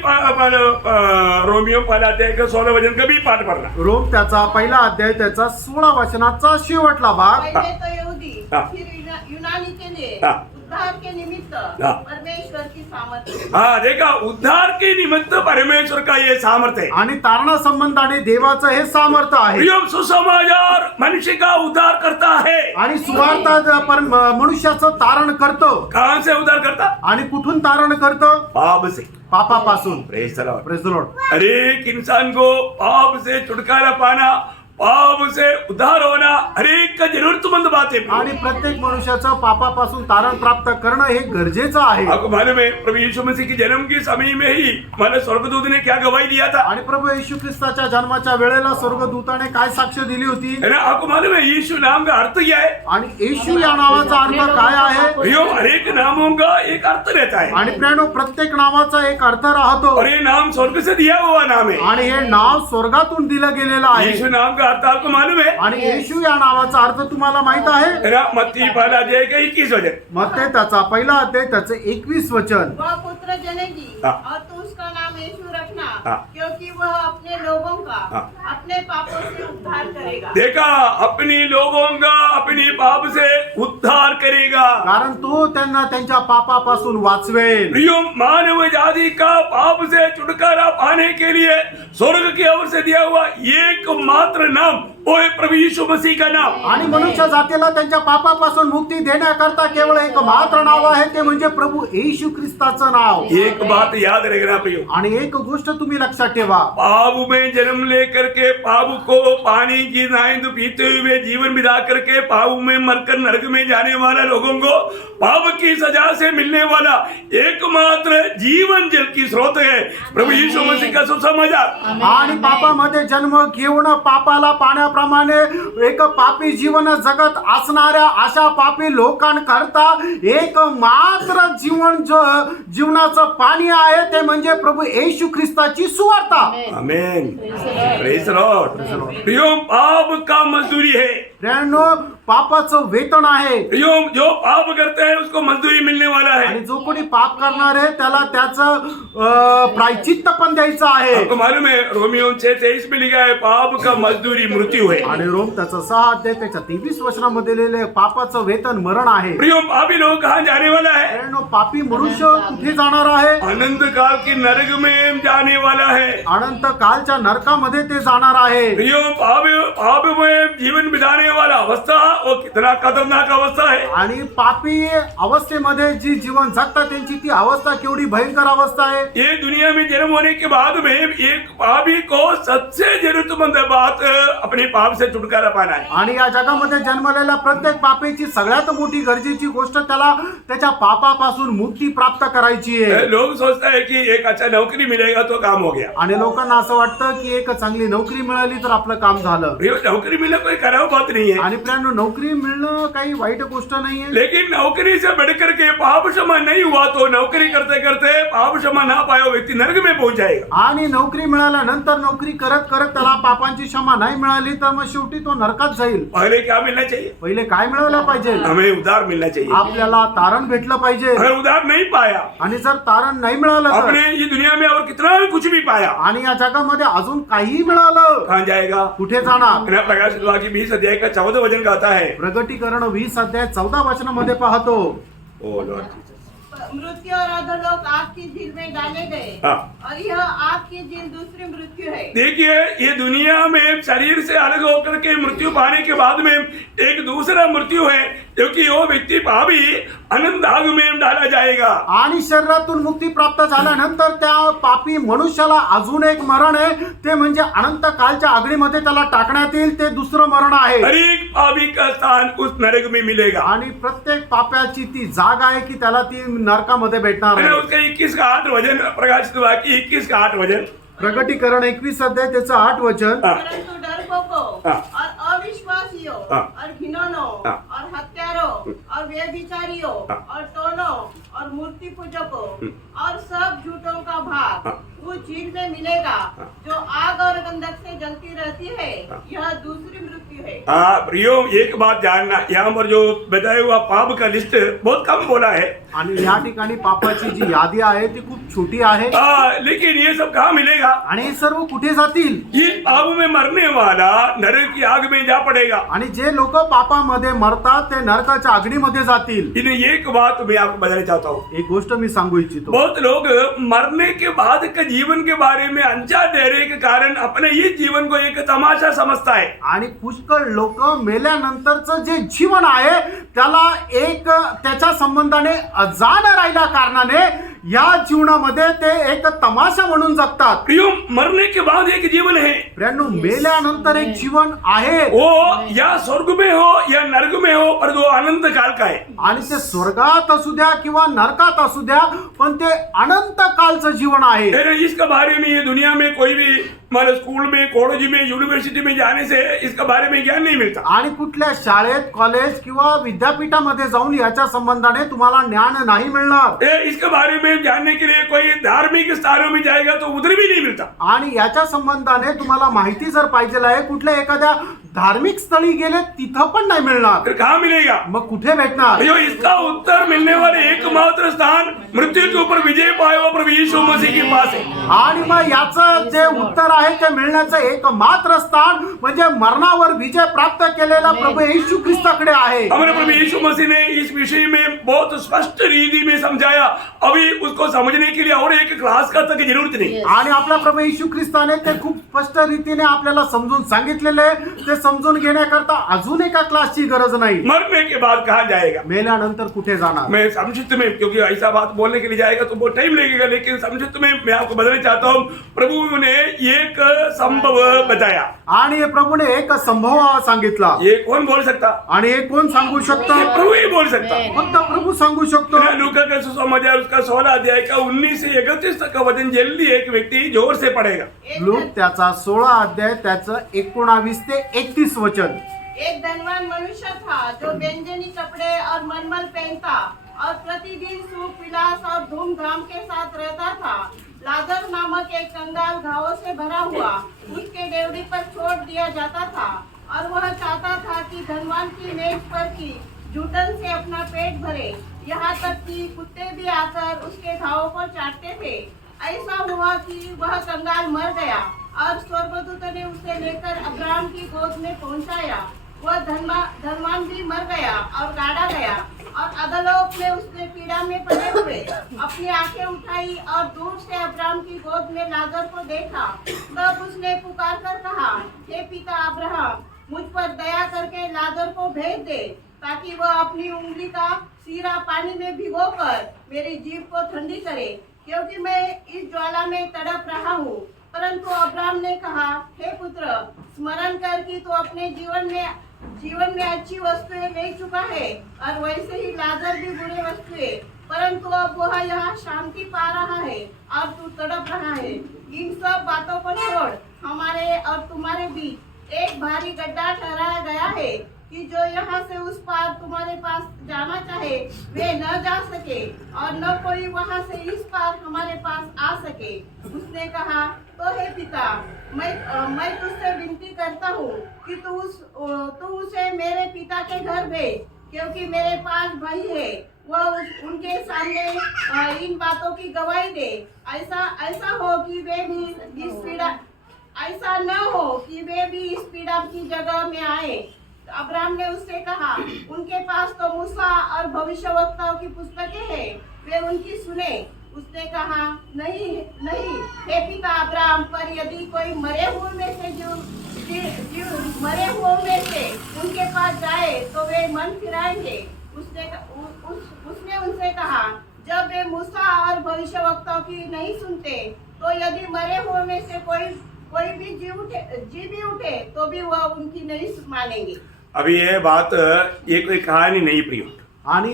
रोमियो पहला अध्याय का 16 वचन का भी पाठ पढ़ना। रोम त्याचा पहिला अध्याय त्याचा 16 वचनाचा शेवटला भाग. पहले तो यहूदी, हाँ। फिर यूनानी के लिए हाँ। उद्धार के निमित्त हाँ। परमेश्वर की सामर्थ्य। हाँ, देखा, उद्धार के निमित्त परमेश्वर का ये सामर्थ्य है। आणि तारणा संबंधाने देवाचं हे सामर्थ्य आहे. प्रिय, सुसमाचार मनुष्य का उद्धार करता है। आणि सुवार्ता मनुष्याचं तारण करतो. कहां से उद्धार करता? आणि कुठून तारण करतो? पाप से। पापापासून. Praise the Lord. Praise the Lord. हर एक इंसान को पाप से छुटकारा पाना पाप से उद्धार होना हर एक का जरूरतमंद बात है। आणि प्रत्येक मनुष्याचं पापापासून तारण प्राप्त करणं हे गरजेचं आहे. आपको मालूम है प्रभु यीशु मसीह के जन्म के समय में ही मानो स्वर्गदूत ने क्या गवाही दिया था, आणि प्रभू येशू ख्रिस्ताच्या जन्माच्या वेळेला स्वर्गदूताने काय साक्ष दिली होती? है ना? आपको मालूम है यीशु नाम का अर्थ क्या है? आणि येशू या नावाचा अर्थ काय आहे? भैया हर एक नामों का एक अर्थ रहता है आणि प्रेरणो प्रत्येक नावाचा एक अर्थ राहतो और ये नाम स्वर्ग से दिया हुआ नाम है। आणि हे नाव स्वर्गातून दिलं गेलेलं आहे. यीशु नाम का अर्थ आपको मालूम है? आणि येशू या नावाचा अर्थ तुम्हाला माहित आहे? है ना? मत्ती पहला अध्याय का 21 वचन। मत्ते त्याचा पहिला अध्याय त्याचे 21 वचन. वह पुत्र जनेगी हाँ। और तू उसका नाम यीशु रखना, हाँ। क्योंकि वह अपने लोगों का हाँ। अपने पापों से उद्धार करेगा। देखा, अपनी लोगों का अपनी पाप से उद्धार करेगा। कारण तो त्यांना त्यांच्या पापापासून वाचवेल. प्रियो, मानव जाति का पाप से छुटकारा पाने के लिए स्वर्ग की ओर से दिया हुआ एकमात्र नाम वो है प्रभु यीशु मसीह का नाम। आणि मनुष्य जातीला त्यांच्या पापापासून मुक्ती देण्याकरता केवळ एक मात्र नाव आहे, ते म्हणजे प्रभू येशू ख्रिस्ताचं नाव. एक बात याद रखना प्रियो, आणि एक गोष्ट तुम्ही लक्षात ठेवा, पाप में जन्म लेकर के पाप को पानी की नाइंद पीते हुए जीवन बिता करके पाप में मरकर नरक में जाने वाला लोगों को पाप की सजा से मिलने वाला एकमात्र जीवन जल की स्रोत है प्रभु यीशु मसीह का सुसमाचार। आणि पापामध्ये जन्म घेऊन पापाला पाण्याप्रमाणे एक पापी जीवन जगत असणाऱ्या अशा पापी लोकांकरता एक मात्र जीवनाचं पाणी आहे, ते म्हणजे प्रभू येशू ख्रिस्ताची सुवार्ता. आमेन, प्रेज लॉर्ड। प्रियो, पाप का मजदूरी है। प्रियांनो, पापाचं वेतन आहे. प्रियो, जो पाप करता है उसको मजदूरी मिलने वाला है। आणि जो कोणी पाप करणार आहे त्याला त्याचं प्रायचित्त पण द्यायचं आहे. आपको मालूम है रोमियो 6:23 में लिखा है पाप का मजदूरी मृत्यू है। आणि रोम त्याचं 6 अध्याय त्याच्या 23 वचनामध्ये लिहिलेलं पापाचं वेतन मरण आहे. प्रियो, पापी लोग कहाँ जाने वाला है? प्रियांनो, पापी मनुष्य कुठे जाणार आहे? अनंत काल की नरक में जाने वाला है। अनंत कालच्या नरकामध्ये ते जाणार आहे. प्रियो, पाप में जीवन बिताने वाला अवस्था वो कितना खतरनाक अवस्था है। आणि पापी अवस्थेमध्ये जी जीवन जगतात त्यांची ती अवस्था केवढी भयंकर अवस्था आहे. ये दुनिया में जन्म होने के बाद में एक पापी को सबसे जरूरतमंद बात अपने पाप से छुटकारा पाना है। आणि या जगामध्ये जन्मलेल्या प्रत्येक पापीची सगळ्यात मोठी गरजेची गोष्ट त्याला त्याच्या पापापासून मुक्ती प्राप्त करायची आहे. लोग सोचता है कि एक अच्छा नौकरी मिलेगा तो काम हो गया। आणि लोकांना असं वाटतं की एक चांगली नोकरी मिळाली तर आपलं काम झालं. प्रियो, नौकरी मिलना कोई खराब बात नहीं है, आणि प्रियांनो, नोकरी मिळणं काही वाईट गोष्ट नाहीये. लेकिन नौकरी से बढ़कर के पाप क्षमा नहीं हुआ तो नौकरी करते करते पाप क्षमा ना पाया व्यक्ति नरक में पहुंच जाएगा। आणि नोकरी मिळाल्यानंतर नोकरी करत करत त्याला पापांची क्षमा नाही मिळाली तर मग शेवटी तो नरकात जाईल. पहले क्या मिलना चाहिए? पहिले काय मिळवलं पाहिजे? हमें उधार मिलना चाहिए। आपल्याला तारण भेटलं पाहिजे. अगर उधार नहीं पाया, आणि जर तारण नाही मिळालं अपने तर, ये दुनिया में और कितना भी कुछ भी पाया, आणि या जगामध्ये अजून काही मिळालं, कहाँ जाएगा? कुठे जाणार? मेरा प्रकाशित वाक्य 20 अध्याय का 14 वचन कहता है। प्रगटीकरण 20 अध्याय 14 वचनामध्ये पाहतो, ओ लॉर्ड जीसस। मृत्यु और अधोलोक आग की झील में डाले गए, हाँ। और यह आग की झील दूसरी मृत्यु है। देखिए, ये दुनिया में शरीर से अलग होकर के मृत्यु पाने के बाद में एक दूसरा मृत्यू है, क्योंकि वो व्यक्ति पापी अनंत आग में डाला जाएगा। आणि शरीरातून मुक्ती प्राप्त झाल्यानंतर त्या पापी मनुष्याला अजून एक मरण आहे, ते म्हणजे अनंत कालच्या आगीमध्ये त्याला टाकण्यात येईल. ते दुसरं मरण आहे. हर एक पापी का स्थान उस नरक में मिलेगा। आणि प्रत्येक पाप्याची ती जागा आहे की त्याला ती नरकामध्ये भेटणार मैंने आहे. उसका 21 का 8 वचन प्रकाशित वाक्य 21 का 8 वचन। प्रगटीकरण 21 अध्याय त्याचं 8 वचन. हाँ। परंतु डरपोकों हाँ। और अविश्वासियों हाँ। और घिनौनों हाँ। और हत्यारों और व्यभिचारियों हाँ। और टोनों और मूर्ति पूजकों और सब झूठों का भाग हाँ। उस झील में मिलेगा, जो आग और गंधक से जलती रहती है। यह दूसरी मृत्यु है। हाँ प्रियो, एक बात जानना, यहाँ पर जो बताया हुआ पाप का लिस्ट बहुत कम बोला है। आणि या ठिकाणी पापाची जी यादी आहे ती खूप छोटी आहे. लेकिन ये सब कहाँ मिलेगा? आणि हे सर्व कुठे जातील? ये पाप में मरने वाला नरक की आग में जा पड़ेगा। आणि जे लोक पापामध्ये मरतात ते नरकाच्या अग्नीमध्ये जातील. इन्हें एक बात मैं आपको बताना चाहता हूँ। एक गोष्ट मी सांगू इच्छितो. बहुत लोग मरने के बाद के जीवन के बारे में अनजान रहने के कारण अपने ये जीवन को एक तमाशा समझता है। आणि पुष्कळ लोक मेल्यानंतरचं जे जीवन आहे त्याला एक त्याच्या संबंधाने अजाण राहिल्या कारणाने या जीवनामध्ये ते एक तमाशा म्हणून जगतात. प्रियो, मरने के बाद एक जीवन है, प्रियांनो, मेल्यानंतर एक जीवन आहे वो या स्वर्ग में हो या नरक में हो, पर वो अनंत काल का है. आणि ते स्वर्गात असू द्या किंवा नरकात असू द्या, पण ते अनंत कालचं जीवन आहे. इसके बारे में ये दुनिया में कोई भी मतलब स्कूल में, कॉलेज में, यूनिवर्सिटी में जाने से इसके बारे में ज्ञान नहीं मिलता. आणि कुठल्या शाळेत, कॉलेज किंवा विद्यापीठामध्ये जाऊन याच्या संबंधाने तुम्हाला ज्ञान नाही मिळणार. इसके बारे में जानने के लिए कोई धार्मिक स्थानों में जाएगा तो उधर भी नहीं मिलता. आणि याच्या संबंधाने तुम्हाला माहिती जर पाहिजे आहे, कुठल्या एखाद्या धार्मिक स्थळी गेले तिथं पण नाही मिळणार. फिर कहाँ मिलेगा? मग कुठे भेटणार? भैया, इसका उत्तर मिलने वाले एकमात्र स्थान मृत्यु के ऊपर विजय पाए हुआ प्रभु यीशु मसीह के पास है. आणि मग याचं जे उत्तर आहे ते मिळण्याचं एकमात्र स्थान म्हणजे मरणावर विजय प्राप्त केलेला प्रभू येशू ख्रिस्ताकडे आहे. हमारे प्रभु यीशु मसीह ने इस विषय में बहुत स्पष्ट रीति में समझाया. अभी उसको समझने के लिए और एक क्लास का तक जरूरत नहीं. आणि आपला प्रभू येशू ख्रिस्ताने ते खूप स्पष्ट रीतीने आपल्याला समजून सांगितलेले, ते समजून घेण्याकरता अजून एका क्लासची गरज नाही. मरने के बाद कहाँ जाएगा? मेल्यानंतर कुठे जाणार? मैं संक्षिप्त में, क्योंकि ऐसा बात बोलने के लिए जाएगा तो बहुत टाइम लगेगा, लेकिन संक्षिप्त में मैं आपको बताना चाहता हूँ. प्रभु ने एक संभव बताया. आणि प्रभूने एक संभव सांगितला. ये कौन बोल सकता? आणि हे कोण सांगू ये शकतं? प्रभू ही बोल सकता. फक्त प्रभू सांगू शकतो. लूका का सुसमाचार उसका 16 अध्याय का 19 से 31 तक का वचन जल्दी एक व्यक्ति जोर से पढ़ेगा. लूक त्याचा 16 अध्याय त्याचं 19 ते 31 वचन. एक धनवान मनुष्य था जो व्यंजनी कपड़े और मलमल पहनता और प्रतिदिन सुख विलास और धूमधाम के साथ रहता था. लाजर नामक एक कंगाल घावों से भरा हुआ उसके डेवड़ी पर छोड़ दिया जाता था और वह चाहता था कि धनवान की मेज पर की जूठन से अपना पेट भरे, यहाँ तक कि कुत्ते भी आकर उसके घावों को चाटते थे. ऐसा हुआ कि वह कंगाल मर गया और स्वर्गदूत ने उसे लेकर अब्राहम की गोद में पहुंचाया. वह धनवान भी मर गया और गाड़ा गया और अधोलोक में उसने पीड़ा में पड़े हुए अपनी आंखें उठाई और दूर से अब्राहम की गोद में लाजर को देखा. तब उसने पुकार कर कहा, हे पिता अब्राहम, मुझ पर दया करके लाजर को भेज दे ताकि वह अपनी उंगली का सीरा पानी में भिगोकर मेरी जीभ को ठंडी करे, क्योंकि मैं इस ज्वाला में तड़प रहा हूँ. परंतु अब्राहम ने कहा, हे पुत्र, स्मरण कर कि तू अपने जीवन में अच्छी वस्तुएं ले चुका है और वैसे ही लाजर भी बुरे वस्तुएं, परंतु अब वह यहाँ शांति पा रहा है और तू तड़प रहा है. इन सब बातों को छोड़, हमारे और तुम्हारे बीच एक भारी गड्ढा ठहराया गया है कि जो यहाँ से उस पार तुम्हारे पास जाना चाहे वे न जा सके और न कोई वहाँ से इस पार हमारे पास आ सके. उसने कहा, तो हे पिता, मैं तुझसे विनती करता हूँ कि तू उसे मेरे पिता के घर भेज, क्योंकि मेरे 5 भाई है. वह उनके सामने इन बातों की गवाही दे. ऐसा हो कि वे भी इस पीड़ा ऐसा न हो कि वे भी इस पीड़ा की जगह में आए. अब्राहम ने उससे कहा, उनके पास तो मूसा और भविष्यवक्ताओं की पुस्तकें हैं, वे उनकी सुने. उसने कहा, नहीं, हे पिता अब्राहम, पर यदि कोई मरे हुए में से उनके पास जाए तो वे मन फिराएंगे. उसने उनसे कहा, जब वे मूसा और भविष्यवक्ताओं की नहीं सुनते तो यदि मरे हुए में से कोई भी जी भी उठे तो भी वह उनकी नहीं मानेंगे. अभी ये बात ये कोई कहानी नहीं प्रियो, आणि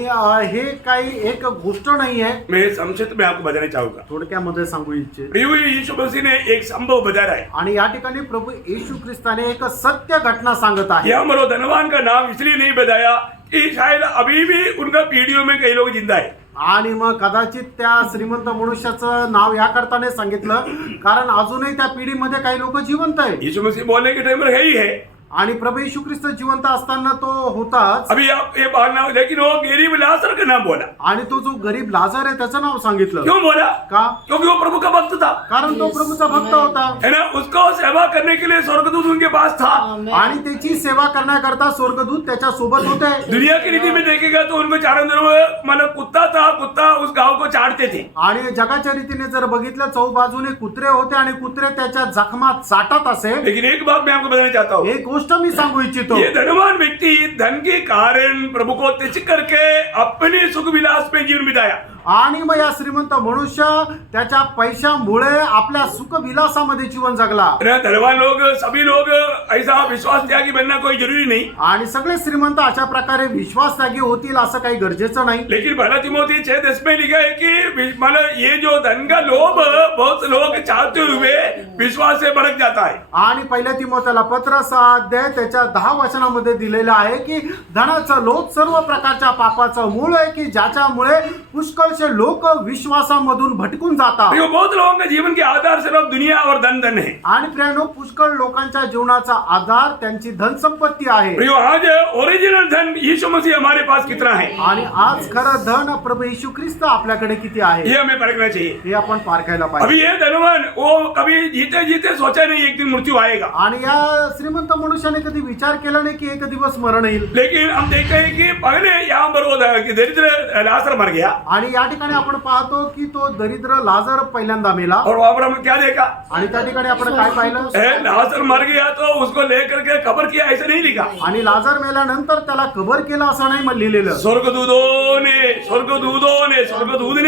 हे काही एक गोष्ट नाही आहे. मैं संक्षिप्त में आपको बताना चाहूंगा. थोडक्यामध्ये सांगू इच्छित. प्रभु यीशु मसीह ने एक संभव बता रहा है. आणि या ठिकाणी प्रभू येशू ख्रिस्ताने एक सत्य घटना सांगत आहे. यह मरो धनवान का नाम इसलिए नहीं बताया कि शायद अभी भी उनका पीढ़ियों में कई लोग जिंदा है. आणि मग कदाचित त्या श्रीमंत मनुष्याचं नाव या करताने सांगितलं कारण अजूनही त्या पिढीमध्ये काही लोक जिवंत आहेत. यीशु मसीह बोलने के टाइम पर है ही है. आणि प्रभू येशू ख्रिस्त जिवंत असताना तो होताच. अभी आप ये बोलना, लेकिन वो गरीब लाजर का नाम बोला. आणि तो जो गरीब लाजर आहे त्याचं नाव सांगितलं. क्यों बोला? का? क्योंकि वो प्रभु का भक्त था. कारण तो प्रभूचा भक्त होता. है ना, उसको सेवा करने के लिए स्वर्गदूत उनके पास था. आणि त्याची सेवा करण्याकरता स्वर्गदूत त्याच्या सोबत होते. दुनिया की रीति में देखेगा तो उनको चारों तरफ मतलब कुत्ता था, कुत्ता उस गांव को चाटते थे. आणि जगाच्या रीतीने जर बघितलं चौबाजूने कुत्रे होते आणि कुत्रे त्याच्या जखमात चाटत असे. लेकिन एक बात मैं आपको बताना चाहता हूँ. एक गोष्ट मी सांगू इच्छितो. ये धनवान व्यक्ति धन के कारण प्रभु को त्याग करके अपने सुख विलास में जीवन बिताया. आणि मग या श्रीमंत मनुष्य त्याच्या पैशामुळे आपल्या सुखविलासामध्ये जीवन जगला. धनवान लोग सभी लोग ऐसा विश्वास त्यागी बनना कोई जरूरी नहीं, आणि सगळे श्रीमंत अशा प्रकारे विश्वासत्यागी होतील असं काही गरजेचं नाही. लेकिन पहला तिमोथी 6:10 में लिखा है कि मतलब ये जो धन का लोभ बहुत लोग चाहते हुए विश्वास से भड़क जाता है. आणि पहिल्या तिमोथेला पत्र 6 अध्याय त्याच्या 10 वचनामध्ये दिलेलं आहे की धनाचा लोभ सर्व प्रकारच्या पापाचं मूळ आहे की ज्याच्यामुळे पुष्कळशे लोक विश्वासामधून भटकून जातात. देखो बहुत लोगों के जीवन के आधार सिर्फ दुनिया और धन है. आणि प्रियानो, पुष्कळ लोकांच्या जीवनाचा आधार त्यांची धनसंपत्ती आहे. प्रियो आज ओरिजिनल धन यीशु मसीह हमारे पास कितना है आणि आज खरं धन प्रभू येशू ख्रिस्त आपल्याकडे किती आहे ये हमें परखना चाहिए. हे आपण पारखायला पाहिजे. अभी ये धनवान वो कभी जीते जीते सोचा नहीं एक दिन मृत्यू आएगा, आणि या श्रीमंत मनुष्याने कधी विचार केला नाही की एक दिवस मरण येईल. लेकिन हम देखते हैं कि पहले यहाँ पर वो दरिद्र लाजर मर गया आणि या ठिकाणी आपण पाहतो की तो दरिद्र लाजर पहिल्यांदा मेला. और वहां पर हमने क्या देखा, आणि त्या ठिकाणी आपण काय पाहिलं, लाजर मर गया तो उसको लेकर के कब्र किया ऐसा नहीं लिखा. आणि लाजर मेल्यानंतर त्याला कबर केला असं नाही मग लिहिलेलं. स्वर्गदूतों ने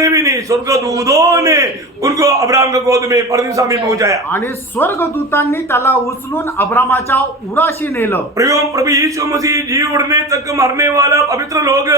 भी नहीं, स्वर्गदूतों ने उनको अब्राहम के गोद में परदिशा में पहुंचाया. आणि स्वर्गदूतांनी त्याला उचलून अब्रामाच्या उराशी नेलं. प्रभु यीशु मसीह जी उड़ने तक मरने वाला पवित्र लोग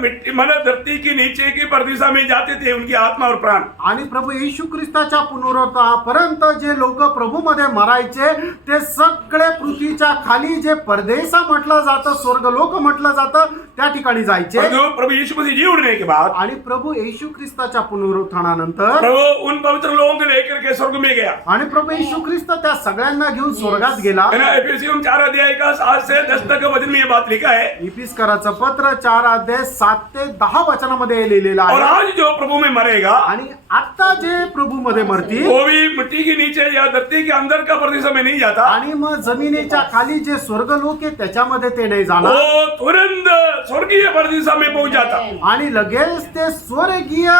मिट्टी मतलब धरती के नीचे की परदिशा में जाते थे, उनकी आत्मा और प्राण. आणि प्रभू येशू ख्रिस्ताच्या पुनरुत्थानापर्यंत जे लोक प्रभू मध्ये मरायचे ते सगळे पृथ्वीच्या खाली जे परदेसा म्हटलं जातं, स्वर्गलोक म्हटलं जातं, त्या ठिकाणी जायचे. प्रभु यीशु मसीह जी उड़ने के बाद आणि प्रभू येशू ख्रिस्ताच्या पुनरुत्थानानंतर प्रभु उन पवित्र लोगों को लेकर के स्वर्ग में गया. आणि प्रभू येशू ख्रिस्त त्या सगळ्यांना घेऊन स्वर्गात गेला. एफेसियम 4 अध्याय का 7 से 10 तक वचन में ये बात लिखा है. इफिसकराचं पत्र 4 अध्याय 7 ते 10 वचनामध्ये लिहिलेलं और आहे. आज जो प्रभु में मरेगा आणि आता जे प्रभू मध्ये मरतील वो भी मिट्टी के नीचे या धरती के अंदर का परदिशा में नहीं जाता. आणि मग जमिनीच्या खाली जे स्वर्गलोक आहे त्याच्यामध्ये ते नाही जाणार. वो तुरंत स्वर्गीय परदिशा में पहुंच जाता. आणि लगेच ते स्वर्गीय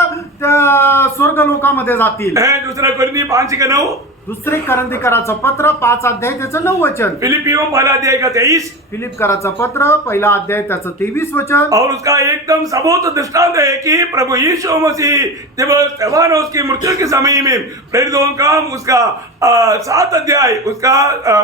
स्वर्गलोकामध्ये जातील. दूसरा कोरिन्थी 5:9, दुसरे करंदीकराचं पत्र 5 अध्याय त्याचं 9 वचन. फिलिपियों 1 अध्याय का 23 फिलिपकराचं पत्र 1 अध्याय त्याचं 23 वचन. और उसका एकदम सबूत दृष्टांत है कि प्रभु यीशु मसीह जब स्तेफानोस की मृत्यु के समय में प्रेरितों का उसका 7 अध्याय उसका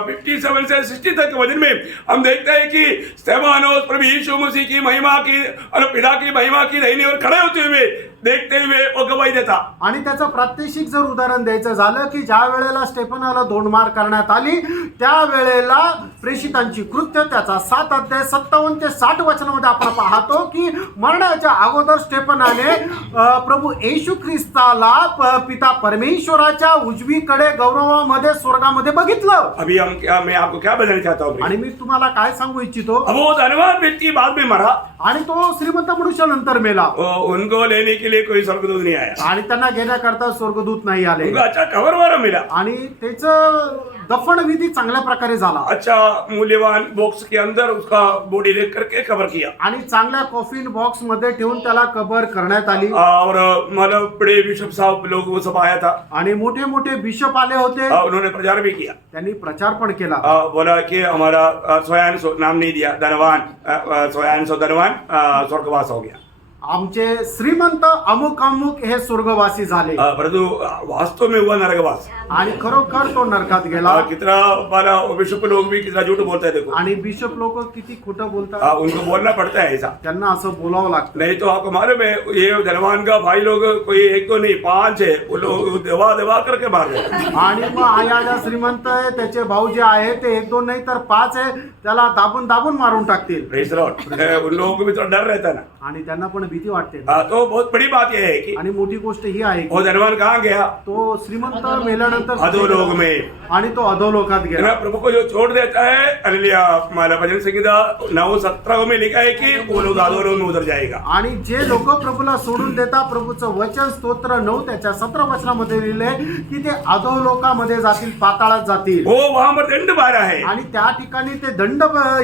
57 से 60 तक वचन में हम देखते हैं कि स्तेफानोस प्रभु यीशु मसीह की महिमा की और पिता की महिमा की दाहिनी ओर खड़े होते हुए देखते हुए वो गवाही देता. आणि त्याचं प्रात्यक्षिक जर उदाहरण द्यायचं झालं की ज्या वेळेला स्टेफनाला 2 मार करण्यात आली त्यावेळेला प्रेषितांची कृत्य त्याचा 7 अध्याय 57 ते 60 वचनामध्ये आपण पाहतो की मरण्याच्या अगोदर स्टेफनाने प्रभू येशू ख्रिस्ताला पिता परमेश्वराच्या उजवीकडे गौरवामध्ये स्वर्गामध्ये बघितलं. अभी मैं आपको क्या बताना चाहता हूँ, आणि मी तुम्हाला काय सांगू इच्छितो, अब वो धनवान व्यक्ति बाद में मरा आणि तो श्रीमंत मनुष्य नंतर मेला. उनको लेने के लिए कोई स्वर्गदूत नहीं आया. आणि त्यांना घेण्याकरता स्वर्गदूत नाही आले. उनको अच्छा कवर वाला मिला. आणि त्याचं दफन विधी चांगल्या प्रकारे झाला. अच्छा मूल्यवान बॉक्स के अंदर उसका बॉडी रख करके कवर किया. आणि चांगल्या कॉफिन बॉक्स मध्ये ठेवून त्याला कबर करण्यात आली. और मतलब बड़े बिशप साहब लोग वो सब आया था. आणि मोठे मोठे बिशप आले होते. उन्होंने प्रचार भी किया. त्यांनी प्रचार पण केला. बोला कि हमारा सोयान नाम नहीं दिया, धनवान सोयान धनवान स्वर्गवास हो गया. आमचे श्रीमंत अमुक अमुक हे स्वर्गवासी झाले. परंतु वास्तव में हुआ नरकवास. आणि खरोखर तो नरकात गेला. कितना वाला बिशप लोग भी कितना झूठ बोलता है देखो. आणि बिशप लोक किती खोटं बोलतात. उनको बोलना पड़ता है ऐसा, त्यांना असं बोलावं लागतं. नहीं तो आपको मालूम है ये धनवान का भाई लोग कोई एक तो नहीं 5 है, वो लोग दवा करके मार रहे. आणि मग आया ज्या श्रीमंत आहे त्याचे भाऊ जे आहे ते 1-2 नाही तर 5 आहे, त्याला दाबून दाबून मारून टाकतील. Praise the Lord. उन लोगों को भी थोड़ा डर रहता है ना. आणि त्यांना पण भीती वाटते. तो बहुत बड़ी बात यह है कि आणि मोठी गोष्ट ही आहे वो की धनवान कहाँ गया, तो श्रीमंत मेल्यानंतर अधोलोक में. आणि तो अधोलोकात गेला. प्रभु को जो छोड़ देता है, हालेलुया, हमारा भजन संहिता 9:17 में लिखा है कि वो लोग अधोलोक में उतर जाएगा. आणि जे लोक प्रभूला सोडून देतात, प्रभूचं वचन स्तोत्र 9 त्याच्या 17 वचनामध्ये लिहिले की ते अधोलोकामध्ये जातील, पाताळात जातील. वो वहां पर दंड बारा है. आणि त्या ठिकाणी ते दंड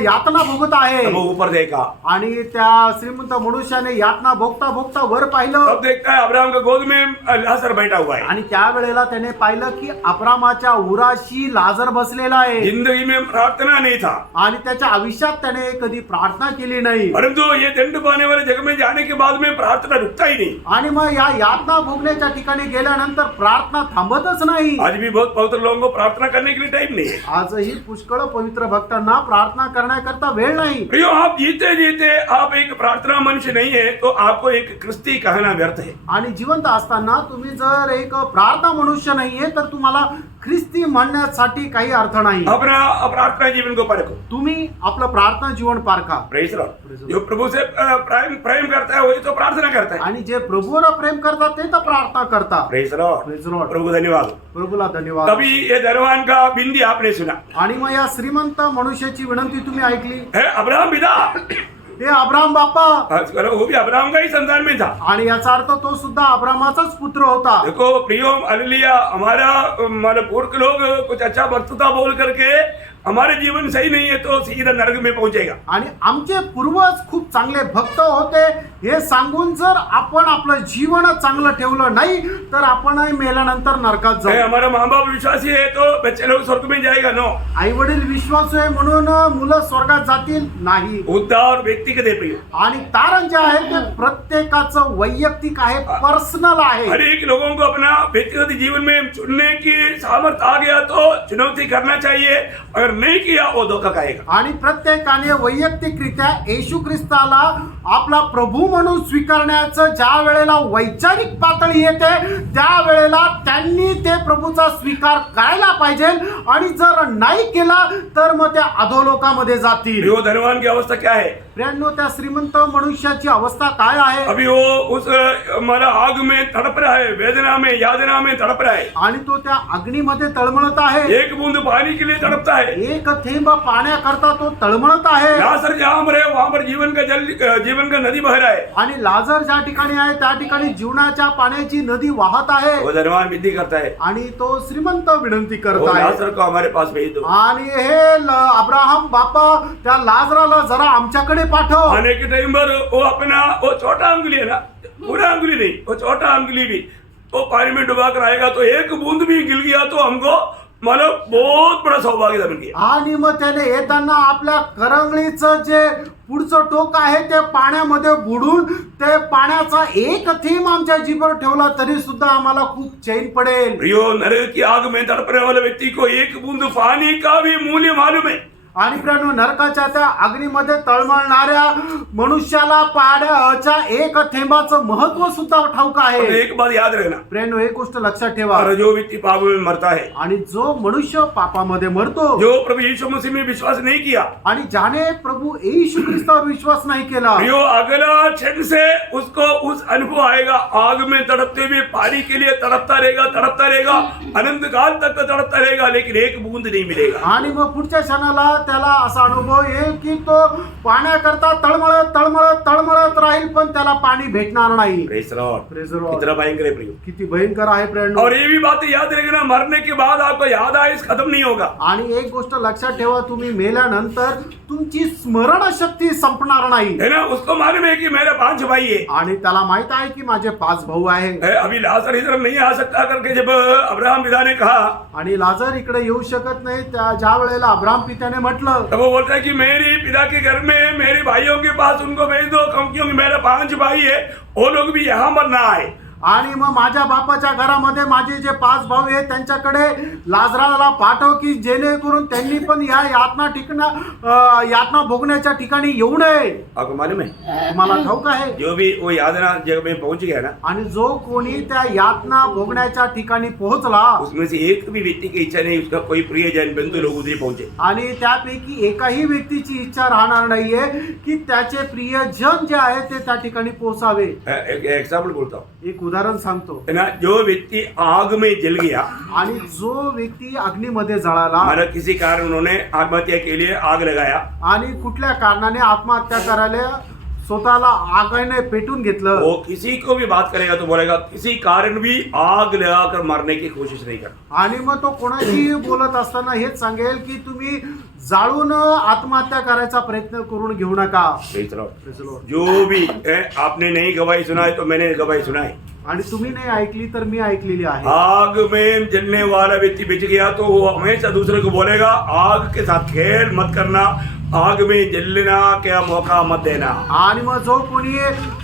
यातना भोगत आहे. वो ऊपर देखा आणि त्या श्रीमंत मनुष्याने यातना यातना भोगता भोगता वर पाहिलं तब देखता है अब्राहम का गोद में लाजर बैठा हुआ है। आणि त्यावेळेला त्याने पाहिलं की अब्रामाच्या उराशी लाजर बसलेला आहे जिंदगी में प्रार्थना नहीं था, आणि त्याच्या आयुष्यात त्याने कधी प्रार्थना केली नाही परंतु ये दंड पाने वाले जगह में जाने के बाद में प्रार्थना रुकता ही नहीं। आणि मग या यातना भोगण्याच्या ठिकाणी गेल्यानंतर प्रार्थना थांबतच नाही। आज भी बहुत पवित्र लोगों को प्रार्थना करने के लिए टाइम नहीं है। आजही पुष्कळ पवित्र भक्तांना प्रार्थना करण्याकरता वेळ नाही। प्रियो, आप जीते जीते आप एक प्रार्थना मनुष्य नहीं है तो आपको एक क्रिस्ती कहना व्यर्थ है। आणि जिवंत असताना तुम्ही जर एक प्रार्थना मनुष्य नाहीये तर तुम्हाला ख्रिस्ती म्हणण्यासाठी काही अर्थ नाही। अपना प्रार्थना जीवन को परखो। तुम्ही आपलं प्रार्थना जीवन पारखा। Praise Lord. जो प्रभु से प्रेम करता है वही तो प्रार्थना करता है। आणि जे प्रभूवर प्रेम करतात ते तर प्रार्थना करतात। Praise Lord. Praise Lord. प्रभु धन्यवाद। प्रभूला धन्यवाद। कभी ये धनवान का बिंदी आपने सुना? आणि मग या श्रीमंत मनुष्याची विनंती तुम्ही ऐकली? है अब्राहम पिता, ते अब्राम बाप्पा, वो भी अब्राहम का ही संतान में था। आणि याचा अर्थ तो सुद्धा अब्रामाचाच पुत्र होता। देखो प्रियो, हालेलुया, हमारा मतलब पूर्व लोग कुछ अच्छा वक्तृता बोल करके हमारे जीवन सही नहीं है तो सीधा नरक में पहुंचेगा। आणि आमचे पूर्वज खूप चांगले भक्त होते हे सांगून जर आपण आपलं जीवन चांगलं ठेवलं नाही तर आपणही मेल्यानंतर नरकात है, जाऊ। हमारा माँ बाप विश्वासी है तो बच्चे लोग स्वर्ग में जाएगा? नो। आई वडील विश्वासू आहे म्हणून मुलं स्वर्गात जातील नाही। उद्धार व्यक्तिगत है प्रियो। आणि तारण जे आहे ते प्रत्येकाचं वैयक्तिक आहे, पर्सनल आहे। हर एक लोगों को अपना व्यक्तिगत जीवन में चुनने की सामर्थ्य आ गया तो चुनौती करना चाहिए, अगर नहीं किया वो धोखा खाएगा। आणि प्रत्येकाने वैयक्तिकरित्या येशू ख्रिस्ताला आपला प्रभू म्हणून स्वीकारण्याचं ज्या वेळेला वैचारिक पातळी येते त्या वेळेला त्यांनी ते प्रभूचा स्वीकार करायला पाहिजे आणि जर नाही केला तर मग त्या अधोलोकामध्ये जातील। प्रियो, धनवान की अवस्था क्या है? प्रियांनो, त्या श्रीमंत मनुष्याची अवस्था काय आहे? अभी वो उस मतलब आग में तड़प रहा है, वेदना में यातना में तड़प रहा है। आणि तो त्या अग्नीमध्ये तळमळत आहे। एक बूंद पानी के लिए तड़पता है। एक थेंब पाण्याकरता तो तळमळत आहे। लाजर जहाँ पर है वहां पर जीवन का नदी बह रहा है। आणि लाजर ज्या ठिकाणी आहे त्या ठिकाणी जीवनाच्या पाण्याची नदी वाहत आहे। वो धनवान विनती करता है, आणि तो श्रीमंत विनंती वो करत आहे लाजर को हमारे पास भेज दो। आणि हे अब्राहम बापा त्या लाजराला जरा आमच्याकडे पाठव। आने के टाइम पर वो अपना वो छोटा अंगुली है ना, पूरा अंगुली नहीं, वो छोटा अंगुली भी वो पानी में डुबा कर आएगा तो एक बूंद भी गिर गया तो हमको मतलब बहुत बड़ा सौभाग्य मिल गया। आणि मग त्याने येताना आपल्या करंगळीचं जे पुढचं टोक आहे ते पाण्यामध्ये बुडून ते पाण्याचा एक थेंब आमच्या जीभवर ठेवला तरी सुद्धा आम्हाला खूप चैन पडेल। प्रियो, नरक की आग में तड़पने वाले व्यक्ति को एक बूंद पानी का भी मूल्य मालूम है। आणि प्रियांनो, नरकाच्या त्या अग्नीमध्ये तळमळणाऱ्या मनुष्याला पाण्याच्या एक थेंबाचं महत्व सुद्धा ठाऊक और आहे। एक बात याद रखना, प्रियांनो, एक गोष्ट लक्षात ठेवा, और जो व्यक्ति पाप में मरता है, आणि जो मनुष्य पापामध्ये मरतो, जो प्रभु यीशु मसीह में विश्वास नहीं किया, आणि ज्याने प्रभु येशू ख्रिस्तावर विश्वास नाही केला, प्रियो, अगला क्षण से उसको उस अनुभव आएगा, आग में तड़पते हुए पानी के लिए तड़पता रहेगा, अनंत काल तक तड़पता रहेगा, लेकिन एक बूंद नहीं मिलेगा। आणि मग पुढच्या क्षणाला त्याला असा अनुभव येईल की तो पाण्याकरता तळमळत राहील पण त्याला पाणी भेटणार नाही। Praise Lord. Praise Lord. कितना भयंकर है प्रियो। किती भयंकर आहे प्रियांनो। और ये भी बात याद रखना, मरने के बाद आपको याद आयुष खत्म नहीं होगा। आणि एक गोष्ट लक्षात ठेवा, तुम्ही मेल्यानंतर तुमची स्मरण शक्ती संपणार नाही। है ना, उसको मालूम है कि मेरे 5 भाई है, आणि त्याला माहित आहे की माझे 5 भाऊ आहे। अभी लाजर इधर नहीं आ सकता करके जब अब्राहम पिता ने कहा, आणि लाजर इकडे येऊ शकत नाही, त्या ज्या वेळेला अब्राम पित्याने म्हटलं तब वो बोलता है कि मेरी पिता के घर में मेरे भाइयों के पास उनको भेज दो, क्योंकि मेरे 5 भाई है, वो लोग भी यहाँ मरना आए। आणि मग माझ्या बापाच्या घरामध्ये माझे जे 5 भाऊ आहेत त्यांच्याकडे लाजराला पाठव की जेणेकरून त्यांनी पण या यातना भोगण्याच्या ठिकाणी येऊ नये। आपको मालूम है, तुम्हाला ठाऊक आहे, जो भी वो यातना जगह में पहुंच गया ना, आणि जो कोणी त्या यातना भोगण्याच्या ठिकाणी पोहोचला उसमें से एक भी व्यक्ति की इच्छा नहीं उसका कोई प्रियजन बंधु लोग उधर पहुंचे। आणि त्यापैकी एकाही व्यक्तीची इच्छा राहणार नाहीये की त्याचे प्रियजन जे आहे ते त्या ठिकाणी पोहोचावे। एक एग्जाम्पल बोलता हूँ, एक उदाहरण सांगतो, है ना, जो व्यक्ति आग में जल गया, आणि जो व्यक्ती अग्नीमध्ये जळाला, मतलब किसी कारण उन्होंने आत्महत्या के लिए आग लगाया, आणि कुठल्या कारणाने आत्महत्या करायला स्वतःला आगीने पेटून घेतलं. वो किसी को भी बात करेगा तो बोलेगा किसी कारण भी आग लगाकर मारने की कोशिश नहीं करना. आणि मग तो कोणाशी बोलत असताना हेच सांगेल की तुम्ही जाळून आत्महत्या करायचा प्रयत्न करून घेऊ नका. Praise the Lord. जो भी आपने नहीं गवाही सुनाई तो मैंने गवाही सुनाई. आणि तुम्ही नाही ऐकली तर मी ऐकलेली आहे. आग में जलने वाला व्यक्ति बच गया तो वो हमेशा दूसरे को बोलेगा आग के साथ खेल मत करना, आग में जलना क्या मौका मत देना. आणि मग जो कोणी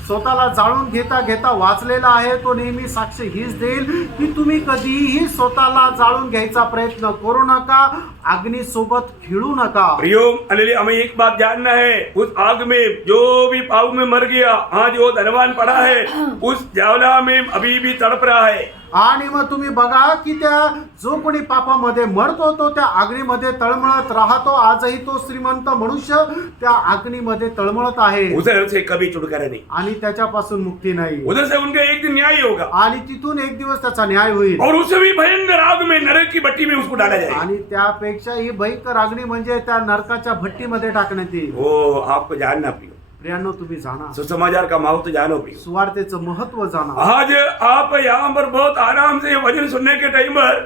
स्वतःला जाळून घेता घेता वाचलेला आहे तो नेहमी साक्ष हीच देईल की तुम्ही कधीही स्वतःला जाळून घ्यायचा प्रयत्न करू नका, अग्नि सोबत खेळू नका. प्रियोम हालेलुया. हमें एक बात जानना है, उस आग में जो भी पाप में मर गया, आज वो धनवान पड़ा है, उस ज्वाला में अभी भी तड़प रहा है. आणि मग तुम्ही बघा की त्या जो कोणी पापामध्ये मरतो तो त्या अग्नीमध्ये तळमळत राहतो. आजही तो श्रीमंत मनुष्य त्या अग्नीमध्ये तळमळत आहे उधर से कभी छुटकारा नहीं. आणि त्याच्यापासून मुक्ती नाही. उधर से उनका एक दिन न्याय होगा आणि तिथून एक दिवस त्याचा न्याय होईल. और उससे भी भयंकर आग में नरक की भट्टी में उसको डाला जाएगा. आणि त्यापेक्षा ही भयंकर अग्नी म्हणजे त्या नरकाच्या भट्टीमध्ये टाकण्यात येईल. वो आपको जानना प्रियो. प्रियांनो तुम्ही जाणा, सुसमाचार का महत्व जानो प्रियो. सुवार्तेचं महत्व जाणा. आज आप यहाँ पर बहुत आराम से वचन सुनने के टाइम पर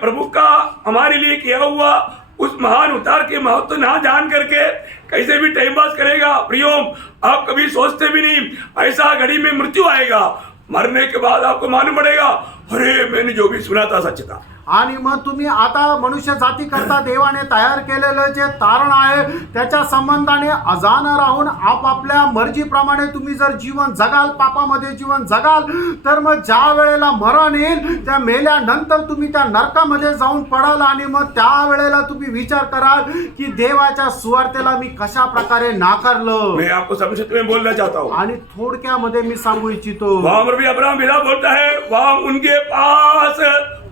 प्रभु का हमारे लिए किया हुआ उस महान उतार के महत्व ना जान करके कैसे भी टाइम पास करेगा. प्रियोम, आप कभी सोचते भी नहीं ऐसा घड़ी में मृत्यु आएगा, मरने के बाद आपको मालूम पड़ेगा अरे मैंने जो भी सुना था सच था. आणि मग तुम्ही आता मनुष्य जाती करता देवाने तयार केलेलं जे तारण आहे त्याच्या संबंधाने अजान राहून आपापल्या मर्जीप्रमाणे तुम्ही जर जीवन जगाल, पापामध्ये जीवन जगाल, तर मग ज्या वेळेला मरण येईल त्या मेल्यानंतर तुम्ही त्या नरकामध्ये जाऊन पडाल. आणि मग त्या वेळेला तुम्ही विचार कराल की देवाच्या सुवार्तेला मी कशा प्रकारे नाकारलं. मैं आपको संक्षिप्त में बोलना चाहता हूँ. आणि थोडक्यामध्ये मी सांगू इच्छितो, वहां पर भी अब्राहम विदा बोलता है, वहां उनके पास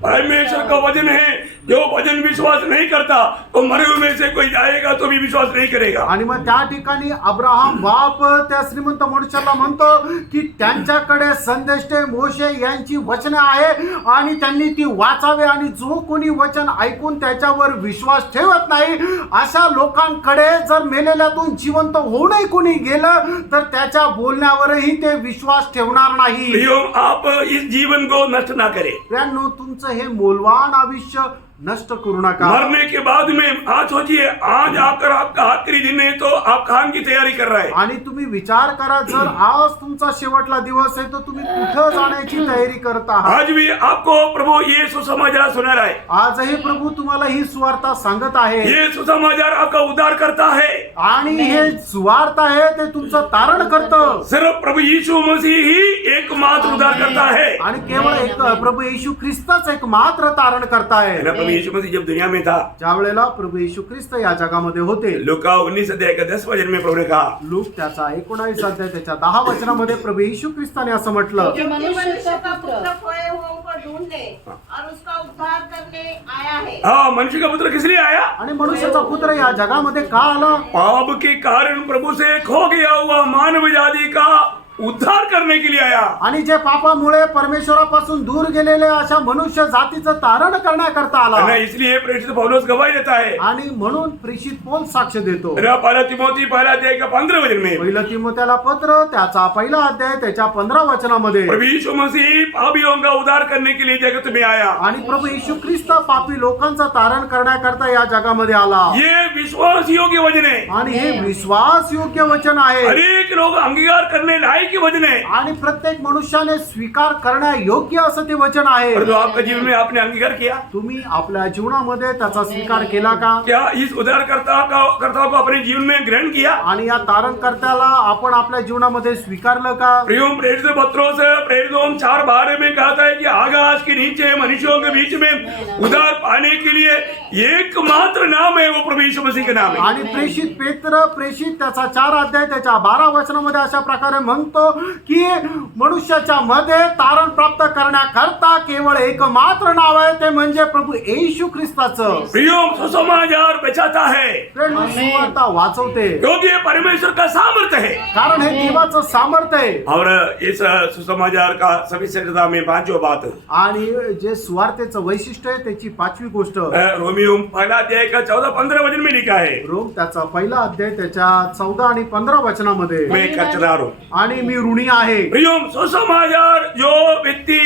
परमेश्वर का वचन है. जो वचन विश्वास नहीं करता तो मरे हुए में से कोई जाएगा तो भी विश्वास नहीं करेगा. आणि मग त्या ठिकाणी अब्राहम बाप त्या श्रीमंत मनुष्याला म्हणतो की त्यांच्याकडे संदेष्टे मोशे यांची वचने आहे आणि त्यांनी ती वाचावे. आणि जो कोणी वचन ऐकून त्याच्यावर विश्वास ठेवत नाही अशा लोकांकडे जर मेलेल्यातून जिवंत होऊनही कोणी गेलं तर त्याच्या बोलण्यावरही ते विश्वास ठेवणार नाही. प्रियो, आप इस जीवन को नष्ट ना करें. त्यानं तुमचं हे मोलवान आयुष्य नष्ट करू नका. मरने के बाद में आज सोचिए, आज आकर आपका आखिरी दिन है तो आप खान की तैयारी कर रहे हैं. आणि तुम्ही विचार करा, जर आज तुमचा शेवटला दिवस आहे तर तुम्ही कुठं जाण्याची तयारी करत आहात. आज भी आपको प्रभु ये सुसमाचार सुना रहा है. आजही प्रभु तुम्हाला ही सुवार्ता सांगत आहे ये सुसमाचार आपका उद्धार करता है. आणि हे सुवार्त आहे ते तुमचं तारण करतं. सिर्फ प्रभु यीशु मसीह ही एकमात्र उद्धार करता है. आणि केवळ एक प्रभू येशू ख्रिस्तच एक मात्र तारण करताय. प्रभु यीशु मसीह जब दुनिया में था, ज्या वेळेला प्रभू येशू ख्रिस्त या जगामध्ये होते, लूका 19 अध्याय का 10 वचन में प्रभु ने कहा, लूक त्याचा 19 अध्याय त्याच्या 10 वचनामध्ये प्रभू येशू ख्रिस्ताने असं म्हटलं, कि मनुष्य का पुत्र खोए हुओं को ढूंढने और उसका उद्धार करने आया है. हाँ, मनुष्य का पुत्र किस लिए आया? आणि मनुष्याचा पुत्र या जगामध्ये का आला? पाप के कारण प्रभु से खो गया हुआ मानव जाति का उद्धार करने के लिए आया. आणि जे पापामुळे परमेश्वरापासून दूर गेलेले अशा मनुष्य जातीचं तारण करण्याकरता आला. है इसलिए प्रेषित पौलुस गवाही देता है. आणि म्हणून प्रेषित पौल साक्ष देतो. पहला तिमोथी पहला अध्याय का 15 वचन में, पहिलं तिमोथेला पत्र त्याचा पहिला अध्याय त्याच्या 15 वचनामध्ये, प्रभु यीशु मसीह पापियों का उद्धार करने के लिए जगत में आया. आणि प्रभू येशू ख्रिस्त पापी लोकांचं तारण करण्याकरता या जगामध्ये आला. ये विश्वास योग्य वचन है. आणि हे विश्वास योग्य वचन आहे. अनेक लोग अंगीकार करने लायक वचन है. आणि प्रत्येक मनुष्याने स्वीकार करण्या योग्य असं ते वचन आहे. परंतु आपका जीवन में आपने अंगीकार किया? तुम्ही आपल्या जीवनामध्ये त्याचा स्वीकार केला का? क्या इस उद्धारकर्ता को अपने जीवन में ग्रहण किया? आणि या तारणकर्त्याला आपण आपल्या जीवनामध्ये स्वीकारलं का? प्रियोम, प्रेरित पत्रोस प्रेरित 4:12 में कहता है कि आकाश के नीचे मनुष्यों के बीच में उद्धार पाने के लिए एकमात्र नाम है, वो प्रभु यीशु मसीह का नाम है. आणि प्रेषित पेत्र प्रेषित त्याचा 4 अध्याय त्याच्या 12 वचनामध्ये अशा प्रकारे म्हणतो सांगतो की मनुष्याच्या मध्ये तारण प्राप्त करण्याकरता केवळ एकमात्र नाव आहे, ते म्हणजे प्रभू येशू ख्रिस्ताचं. प्रियो सुसमाचार बचाता है प्रेम सुवार्ता वाचवते, क्योंकि ये परमेश्वर का सामर्थ्य है. कारण हे देवाचं सामर्थ्य आहे. और इस सुसमाचार का सविशेषता में पांचवा बात, आणि जे सुवार्तेचं वैशिष्ट्य आहे त्याची पाचवी गोष्ट रोमियो पहला अध्याय का 14-15 वचन में लिखा है, रोम त्याचा पहिला अध्याय त्याच्या 14 आणि 15 वचनामध्ये, मैं कर्जदार हूँ. आणि मी ऋणी आहे. प्रियो सुसमाचार जो व्यक्ति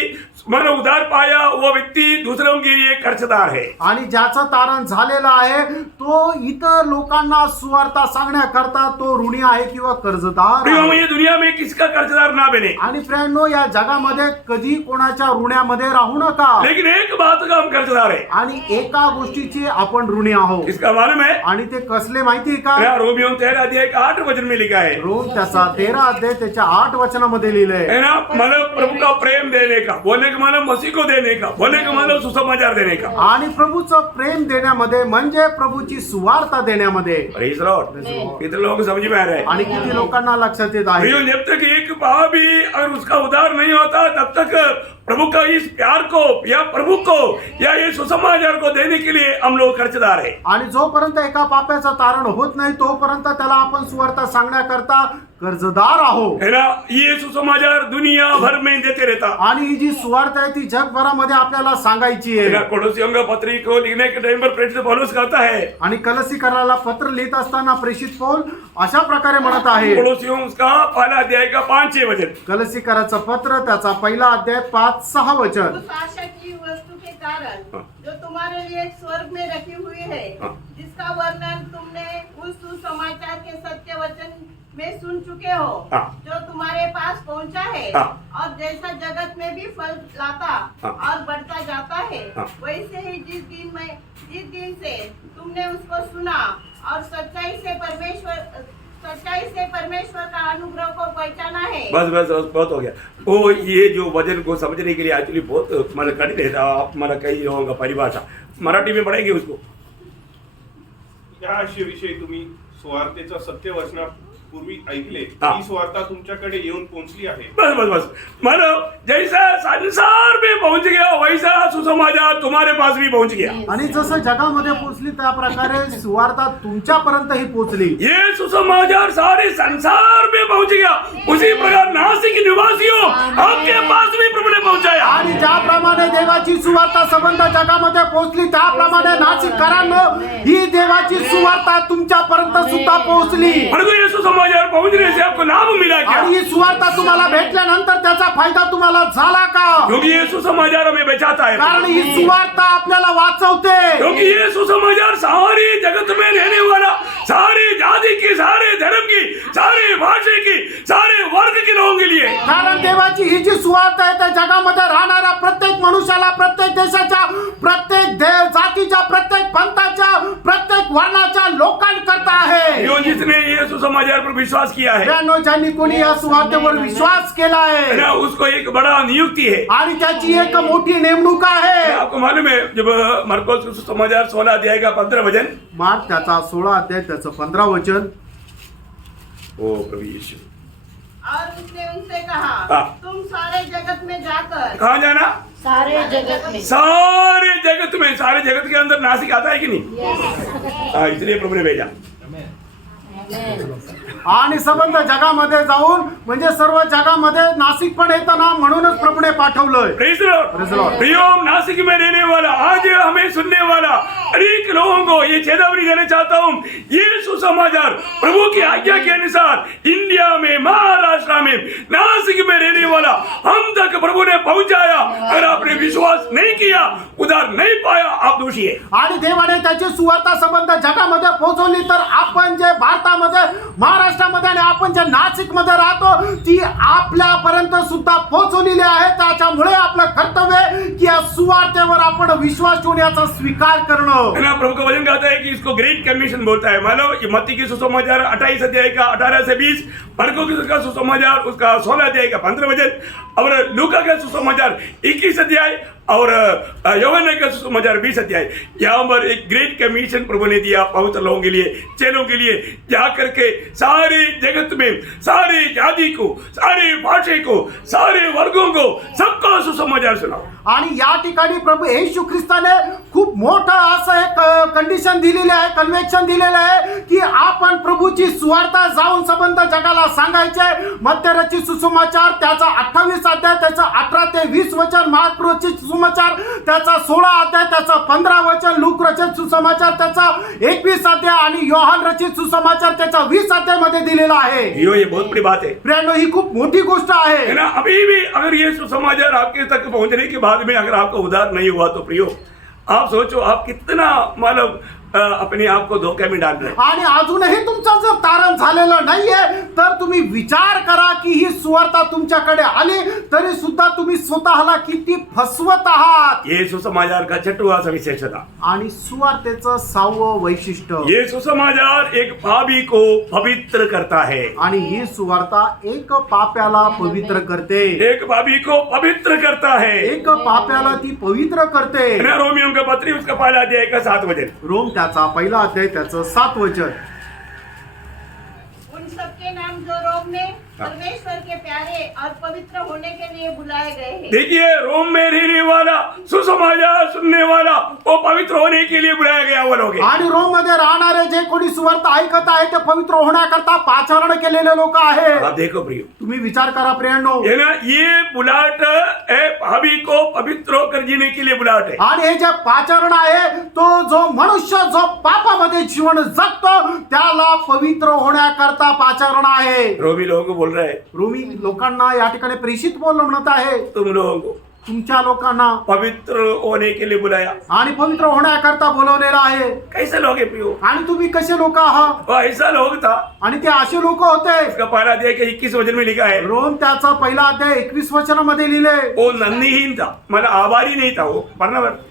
मन उधार पाया वो व्यक्ति दूसरों के लिए कर्जदार है. आणि ज्याचं तारण झालेलं आहे तो इतर लोकांना सुवार्ता सांगण्याकरता तो ऋणी आहे किंवा कर्जदार प्रियो आहे. ये दुनिया में किसका कर्जदार ना बने, आणि फ्रेंडनो, या जगामध्ये कधी कोणाच्या ऋण्यामध्ये राहू नका. लेकिन एक बात का हम कर्जदार है. आणि एका गोष्टीची आपण ऋणी आहोत. इसका मालूम है, आणि ते कसले माहितीये का? रोमियो 13 अध्याय का 8 वचन में लिखा है, रोम त्याचा 13 अध्याय त्याच्या 8 वचनामध्ये लिहिलंय. है ना, मतलब प्रभु का प्रेम देने का, बोलने का मतलब मसीह को देने का, बोलने का मतलब सुसमाचार देने का. आणि प्रभूचं प्रेम देण्यामध्ये म्हणजे प्रभूची सुवार्ता देण्यामध्ये. Praise the Lord. कितने लोग समझ में आ रहे हैं. आणि किती लोकांना लक्षात येत आहे? प्रियो, जब तक एक पापी अगर उसका उद्धार नहीं होता तब तक प्रभु का इस प्यार को या प्रभु को या ये सुसमाचार को देने के लिए हम लोग कर्जदार है. आणि जोपर्यंत एका पाप्याचं तारण होत नाही तोपर्यंत त्याला आपण सुवार्ता सांगण्याकरता कर्जदार आहोत. है ना, ये सुसमाचार दुनिया भर में देते रहता. आणि ही जी सुवार्ता आहे ती जगभरामध्ये आपल्याला सांगायची है ना, आहे. कोलोसियों का पत्री को लिखने के टाइम पर प्रेरित पौलुस कहता है, आणि कलसीकराला पत्र लिहित असताना प्रेषित पौल अशा प्रकारे म्हणत आहे. कोलोसियों का पहला अध्याय का 5-6 वचन, कलसीकराचं पत्र त्याचा पहिला अध्याय 5-6 वचन. उस आशा की वस्तु के कारण हाँ। जो तुम्हारे लिए स्वर्ग में रखी हुई है, हाँ। जिसका वर्णन तुमने उस सुसमाचार के सत्य वचन में सुन चुके हो, हाँ। जो तुम्हारे पास पहुंचा है, हाँ। और जैसा जगत में भी फल लाता हाँ। और बढ़ता जाता है, हाँ। वैसे ही जिस दिन से तुमने उसको सुना और सच्चाई से परमेश्वर का अनुग्रह को पहचाना है. बस बहुत हो गया. वो ये जो वचन को समझने के लिए एक्चुअली बहुत मतलब कठिन है. आप मला कई लोगों का परिभाषा मराठी में पढ़ेंगे उसको. या विषयी तुम्ही सुवार्तेचं सत्य वचना पूर्वी ऐकले, हा. ही सुवार्ता तुमच्याकडे येऊन पोहोचली आहे. बस मतलब जैसा संसार में पहुंच गया वैसा सुसमाचार तुम्हारे पास भी पहुंच गया. आणि जसं जगामध्ये पोहोचली त्या प्रकारे सुवार्ता तुमच्यापर्यंतही पोहोचली. ये सुसमाचार सारे संसार में पहुंच गया. उसी प्रकार नासिक निवासियों आपके पास भी प्रभु ने पहुंचाया. आणि ज्याप्रमाणे देवाची सुवार्ता संबंध जगामध्ये पोहोचली त्याप्रमाणे नाशिककरांनो ही देवाची सुवार्ता तुमच्यापर्यंत सुद्धा पोहोचली. परंतु ये सुसमाचार पहुंचने से आपको लाभ मिला क्या? आणि ही सुवार्ता तुम्हाला भेटल्यानंतर त्याचा फायदा तुम्हाला झाला का? क्योंकि ये सुसमाचार हमें बचाता है. कारण ही सुवार्ता आपल्याला वाचवते. क्योंकि ये सुसमाचार सारी जगत में रहने वाला, सारी जाति की, सारे धर्म की, सारे भाषा की, सारे वर्ग के लोगों के लिए. कारण देवाची ही जी सुवार्ता आहे त्या जगामध्ये राहणाऱ्या प्रत्येक मनुष्याला, प्रत्येक देशाच्या, प्रत्येक जातीच्या, प्रत्येक पंथाच्या, प्रत्येक वर्णाच्या लोकांकरता आहे. जो जिसने ये सुसमाचार पर विश्वास किया है ज्यांनो ज्यांनी कोणी या सुवार्तेवर विश्वास केला आहे ना, उसको एक बड़ा नियुक्ति है. आणि त्याची एक मोठी नेमणूक आहे. आपको मालूम है जब मरकोस सुसमाचार 16 अध्याय का 15 वचन, मार्क त्याचा 16 अध्याय त्याचं 15 वचन. ओ प्रभु यीशु, और उसने उनसे कहा, हाँ। तुम सारे जगत में जाकर कहाँ जाना? सारे जगत में. सारे जगत में. सारे जगत के अंदर नासिक आता है कि नहीं? हाँ, इसलिए प्रभु ने भेजा. आणि संबंध जगामध्ये जाऊन म्हणजे सर्व जगामध्ये नाशिक पण येतं ना, म्हणूनच प्रभूने पाठवलंय. Praise the Lord. Praise the Lord. प्रियो, नासिक में रहने वाला, आज हमें सुनने वाला अनेक लोगों को ये चेतावनी देना चाहता हूँ. ये सुसमाचार प्रभु की आज्ञा के अनुसार इंडिया में, महाराष्ट्र में, नासिक में रहने वाला हम तक प्रभु ने पहुंचाया. अगर आपने विश्वास नहीं किया, उधार नहीं पाया, आप दोषी है. आणि देवाने त्याची सुवार्ता संबंध जगामध्ये पोहोचवली तर आपण जे भारतामध्ये, महाराष्ट्रामध्ये आणि आपण जे नाशिक मध्ये राहतो ती आपल्यापर्यंत सुद्धा पोहोचवलेली आहे. त्याच्यामुळे आपलं कर्तव्य आहे की या सुवार्तेवर आपण विश्वास ठेवून याचा स्वीकार करणं. है ना, प्रभु का वचन कहता है कि इसको ग्रेट कमीशन बोलता है. मान लो ये मत्ती की सुसमाचार 28 अध्याय का 18 से 20, मरकुस का सुसमाचार उसका 16 अध्याय का 15 वचन, और लूका का सुसमाचार 21 अध्याय और यूहन्ना का सुसमाचार 20 अध्याय, यहाँ पर एक ग्रेट कमीशन प्रभु ने दिया पवित्र लोगों के लिए, चेलों के लिए, जा करके सारे जगत में सारे जाति को, सारे भाषा को, सारे वर्गों को सबका सुसमाचार सुनाओ. आणि या ठिकाणी प्रभू येशू ख्रिस्ताने खूप मोठं असं एक कंडिशन दिलेले आहे, कन्व्हेन्शन दिलेलं आहे की आपण प्रभूची सुवार्ता जाऊन संबंध जगाला सांगायचे. मत्तेची सुसमाचार त्याचा 28 अध्याय त्याचा 18 ते 20 वचन, मार्कची सुसमाचार त्याचा 16 अध्याय त्याचा 15 वचन, लूक रचित सुसमाचार त्याचा 21 अध्याय आणि योहान रचित सुसमाचार त्याचा 20 अध्याय मध्ये दिलेला आहे. ये बहुत बड़ी बात है प्रियानो, ही खूप मोठी गोष्ट है आहे. ना. अभी भी अगर ये सुसमाचार आपके तक पहुंचने के बाद में अगर आपका उद्धार नहीं हुआ तो प्रियो, आप सोचो आप कितना मतलब अपने आप को धोखे में डाल रहे हैं. आणि अजूनही तुमचं जर तारण झालेलं नाहीये तर तुम्ही विचार करा की ही सुवार्ता तुमच्याकडे आली तरी सुद्धा तुम्ही स्वतःला किती फसवत आहात. ये सुसमाचार का छठवां विशेषता, आणि सुवार्तेचं 6वं वैशिष्ट्य, ये सुसमाचार एक पापी को पवित्र करता है. आणि ही सुवार्ता एक पाप्याला पवित्र करते. एक पापी को पवित्र करता है. एक पाप्याला ती पवित्र करते. है ना. रोमियो का पत्री उसका पहला अध्याय का 7 वचन, रोम त्याचा पहिला अध्याय त्याचं 7 वचन. उन सबके नाम जो रोम में परमेश्वर के प्यारे और पवित्र होने के लिए बुलाए गए हैं. देखिए रोम में रहने वाला, सुसमाचार सुनने वाला, वो पवित्र होने के लिए बुलाया गया वो लोग हैं. आणि रोम मध्ये राहणारे जे कोणी सुवार्ता ऐकत आहे ते पवित्र होण्याकरता पाचारण केलेले लोक आहेत. आप देखो प्रियो, तुम्ही विचार करा प्रियांनो, है ना. ये बुलाहट है पापी को पवित्र होकर जीने के लिए बुलाहट है. आणि हे जे पाचारण आहे तो जो मनुष्य जो पापामध्ये जीवन जगतो त्याला पवित्र होण्याकरता पाचारण आहे. रोमी लोगों को बोल रहा है, रोमी लोकांना या ठिकाणी प्रेषित बोलणं म्हणत आहे, तुम लोगों को तुमच्या लोकांना पवित्र होने के लिए बुलाया. आणि पवित्र होण्याकरता बोलवलेलं आहे. कैसे लोग हैं प्रियो? आणि तुम्ही कसे लोक आहात? वो ऐसा लोग था. आणि ते असे लोक होते. इसका पहला अध्याय के 21 वचन में लिखा है, रोम त्याचा पहिला अध्याय 21 वचनामध्ये लिहिले. वो नंदीहीन था, मतलब आभारी नहीं था वो. पढ़ना बर.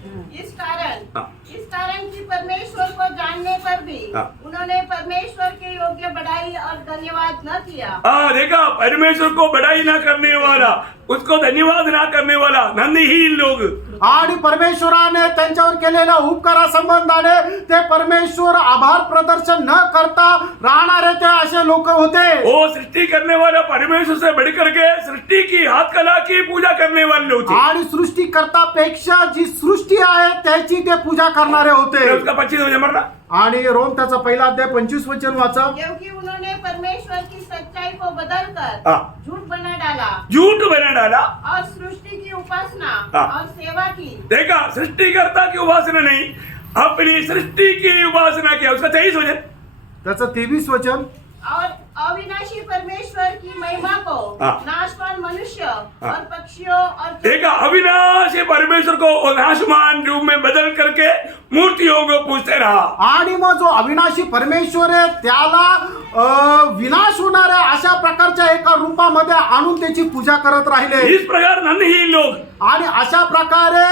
हाँ. इस कारण की परमेश्वर को जानने पर भी हाँ. उन्होंने परमेश्वर के योग्य बड़ाई और धन्यवाद न किया. हाँ, देखा, परमेश्वर को बड़ाई ना करने वाला, उसको धन्यवाद ना करने वाला नंदीहीन लोग. आणि परमेश्वराने त्यांच्यावर केलेल्या उपकारा संबंधाने ते परमेश्वर आभार प्रदर्शन न करता राहणारे ते असे लोक होते. वो सृष्टि करने वाला परमेश्वर से बढ़ करके सृष्टि की हाथ कला की पूजा करने वाले लोग थे. आणि सृष्टिकर्ता पेक्षा जी सृष्टी आहे त्याची ते पूजा करणारे होते. उसका 25 वचन मरना. आणि रोम त्याचा पहिला अध्याय 25 वचन वाचा. क्योंकि उन्होंने परमेश्वर की सच्चाई को बदलकर हाँ. झूठ बना डाला झूठ बना डाला. और सृष्टि की उपासना हाँ. और सेवा की. देखा, सृष्टिकर्ता की उपासना नहीं, अपनी सृष्टि की उपासना किया. उसका 23 वचन, त्याचं 23 वचन. और अविनाशी परमेश्वर की महिमा को हाँ. नाशवान मनुष्य हाँ. और पक्षियों और देखा, अविनाशी परमेश्वर को नाशमान रूप में बदल करके मूर्तियों को पूजते रहा. आणि मग जो अविनाशी परमेश्वर आहे त्याला विनाश होणाऱ्या अशा प्रकारच्या एका रूपामध्ये आणून त्याची पूजा करत राहिले. इस प्रकार नंदहीन लोग, आणि अशा प्रकारे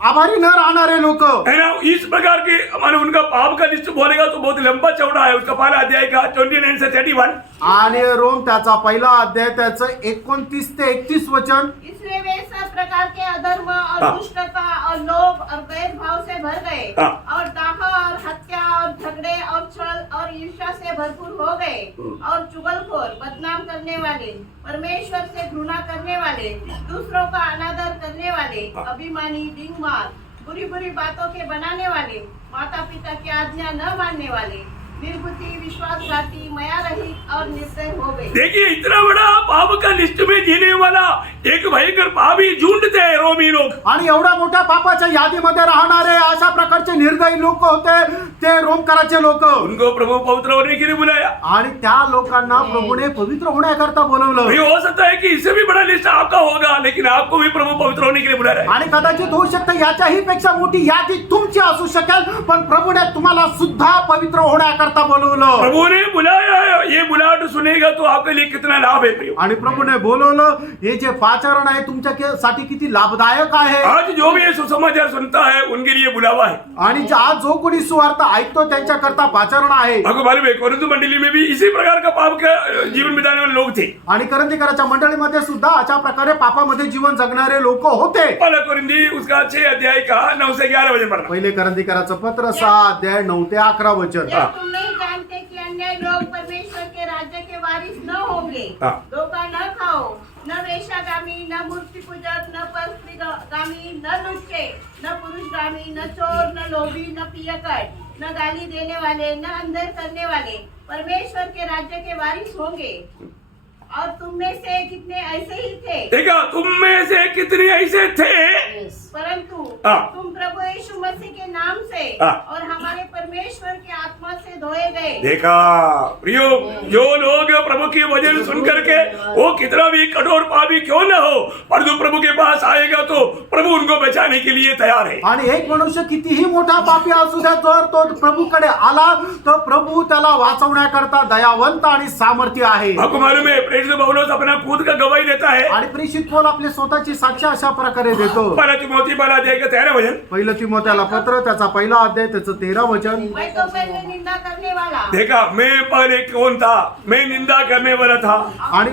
आभारी न राहणारे लोक, है ना. इस प्रकार के हमारे उनका पाप का लिस्ट बोलेगा तो बहुत लंबा चौड़ा है. उसका पहला अध्याय का 29 से 31. आणि रोम त्याचा पहिला अध्याय त्याचं 29 ते 31 वचन. इसलिए वे सब प्रकार के अधर्म और हाँ. दुष्टता और लोभ और भेदभाव से भर गए हाँ. और दाह और हत्या और झगड़े और छल और ईर्ष्या से भरपूर हो गए और चुगलखोर, बदनाम करने वाले, परमेश्वर से घृणा करने वाले, दूसरों का अनादर करने वाले, हाँ. अभिमानी, डिंगमार, बुरी बुरी बातों के बनाने वाले, माता पिता की आज्ञा न मानने वाले, निर्बुद्धि, विश्वासघाती, मया रहित और निर्दय हो गए. देखिए, इतना बड़ा पाप का लिस्ट में जीने वाला एक भयंकर पापी झुंड थे रोमी लोग. आणि एवढ्या मोठ्या पापाच्या यादीमध्ये राहणारे अशा प्रकारचे निर्दयी लोक होते ते रोमकराचे लोक. उनको प्रभु पवित्र होने के लिए बुलाया. आणि त्या लोकांना प्रभूने पवित्र होण्याकरता बोलवलं. ये हो सकता है कि इससे भी बड़ा लिस्ट आपका होगा, लेकिन आपको भी प्रभु पवित्र होने के लिए बुला रहा है. आणि कदाचित होऊ शकतं याच्याही पेक्षा मोठी यादी तुमची प्रभूंची असू शकेल, पण प्रभूने तुम्हाला सुद्धा पवित्र होण्याकरता बोलवलं प्रभु ने बुलाया है, ये बुलाहट सुनेगा तो आपके लिए कितना लाभ है प्रियो। आणि प्रभूने बोलवलं. हे जे पाचारण आहे तुमच्यासाठी किती लाभदायक आहे. आज जो भी ये सुसमाचार सुनता है उनके लिए बुलावा है। आणि आज जो कोणी सुवार्ता ऐकतो त्यांच्याकरता पाचारण आहे. आपको मालूम है कोरिन्थ मंडली में भी इसी प्रकार का पाप का जीवन बिताने वाले लोग थे। आणि करंदीकराच्या मंडळीमध्ये सुद्धा अशा प्रकारे पापामध्ये जीवन जगणारे लोक होते. पहला कोरिन्थी उसका 6 अध्याय का 9 से 11 वचन पढ़ना। पहिले करंदीकराचं पत्र 6 अध्याय 9 ते 11 वचन. क्या तुम नहीं जानते कि अन्य लोग परमेश्वर के राज्य के वारिस न होंगे? हाँ। धोखा न खाओ, न वेश्यागामी, न मूर्ति पूजक, न परस्त्रीगामी, न लुच्चे, न पुरुषगामी, न चोर, न लोभी, न पियकर, न गाली देने वाले, न अंधर करने वाले परमेश्वर के राज्य के वारिस होंगे। और तुम में से कितने ऐसे ही थे, देखा तुम में से कितने ऐसे थे, परंतु हाँ। तुम प्रभु यीशु मसीह के नाम से हाँ। और हमारे परमेश्वर के आत्मा से धोए गए। देखा प्रियो, जो लोग प्रभु की वचन सुन करके वो कितना भी कठोर पापी क्यों न हो, पर जो प्रभु के पास आएगा तो प्रभु उनको बचाने के लिए तैयार है। आणि एक मनुष्य कितीही मोठा पापी असू द्या, जर तो प्रभूकडे आला तर प्रभू त्याला वाचवण्याकरता दयावंत आणि सामर्थ्य आहे. आपको मालूम है प्रेरित पौलुस अपना खुद का गवाही देता है। आणि प्रेषित पौल आपली स्वतःची साक्ष अशा प्रकारे देतो. पहला तिमोथी पहला अध्याय का 13 वचन। पहिलं तिमोथेला पत्र त्याचा पहिला अध्याय त्याचं 13 वचन. मैं तो पहले निंदा करने वाला देखा मैं पहले कौन था, मैं निंदा करने वाला था आणि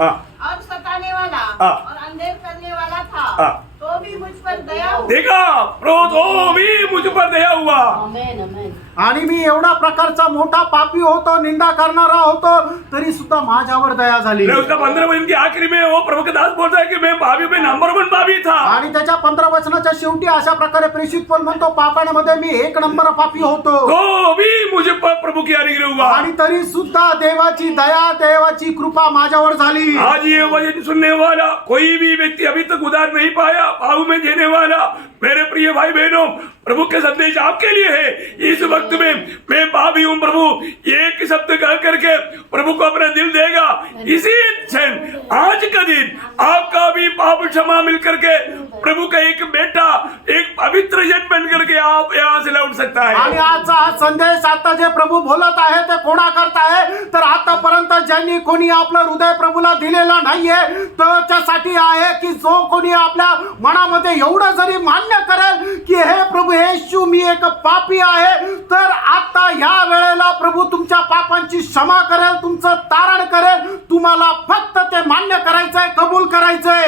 हाँ, और सताने वाला हाँ। और अंधेर करने वाला था, हाँ। तो भी मुझ पर दया हुई। देखा तो भी मुझ पर दया हुआ। आमेन आमेन. आणि मी एवढा प्रकारचा मोठा पापी होतो, निंदा करणारा होतो, तरी सुद्धा माझ्यावर दया झाली. फिर उसका 15 वचन की आखिरी में वो प्रभु के दास बोलता है कि मैं पापी में नंबर 1 पापी था। आणि त्याच्या 15 वचनाच्या शेवटी अशा प्रकारे प्रेषित पौल म्हणतो, पापांमध्ये मी 1 नंबर पापी होतो, तो भी मुझे पर प्रभु की अनुग्रह हुआ। आणि तरी सुद्धा देवाची दया, देवाची कृपा माझ्यावर झाली. आज ये वचन सुनने वाला कोई भी व्यक्ति अभी तक उधार नहीं पाया, पाप में जीने वाला मेरे प्रिय भाई बहनों, प्रभु के संदेश आपके लिए है। इस वक्त में मैं पापी हूँ, प्रभु एक शब्द कह करके प्रभु को अपना दिल देगा, इसी क्षण आज का दिन आपका भी पाप क्षमा मिल करके प्रभु का एक बेटा, एक पवित्र जन बन करके आप यहाँ से लौट सकता आणि है। आजचा हा संदेश आता जे प्रभू बोलत आहे ते कोणा करता आहे, तर आतापर्यंत ज्यांनी कोणी आपलं हृदय प्रभूला दिलेलं नाहीये त्याच्यासाठी आहे की जो कोणी आपल्या मनामध्ये एवढं जरी मान्य करेल की हे प्रभू येशू मी एक पापी आहे, तर आता या वेळेला प्रभू तुमच्या पापांची क्षमा करेल, तुमचं तारण करेल. तुम्हाला फक्त ते मान्य करायचंय, कबूल करायचंय.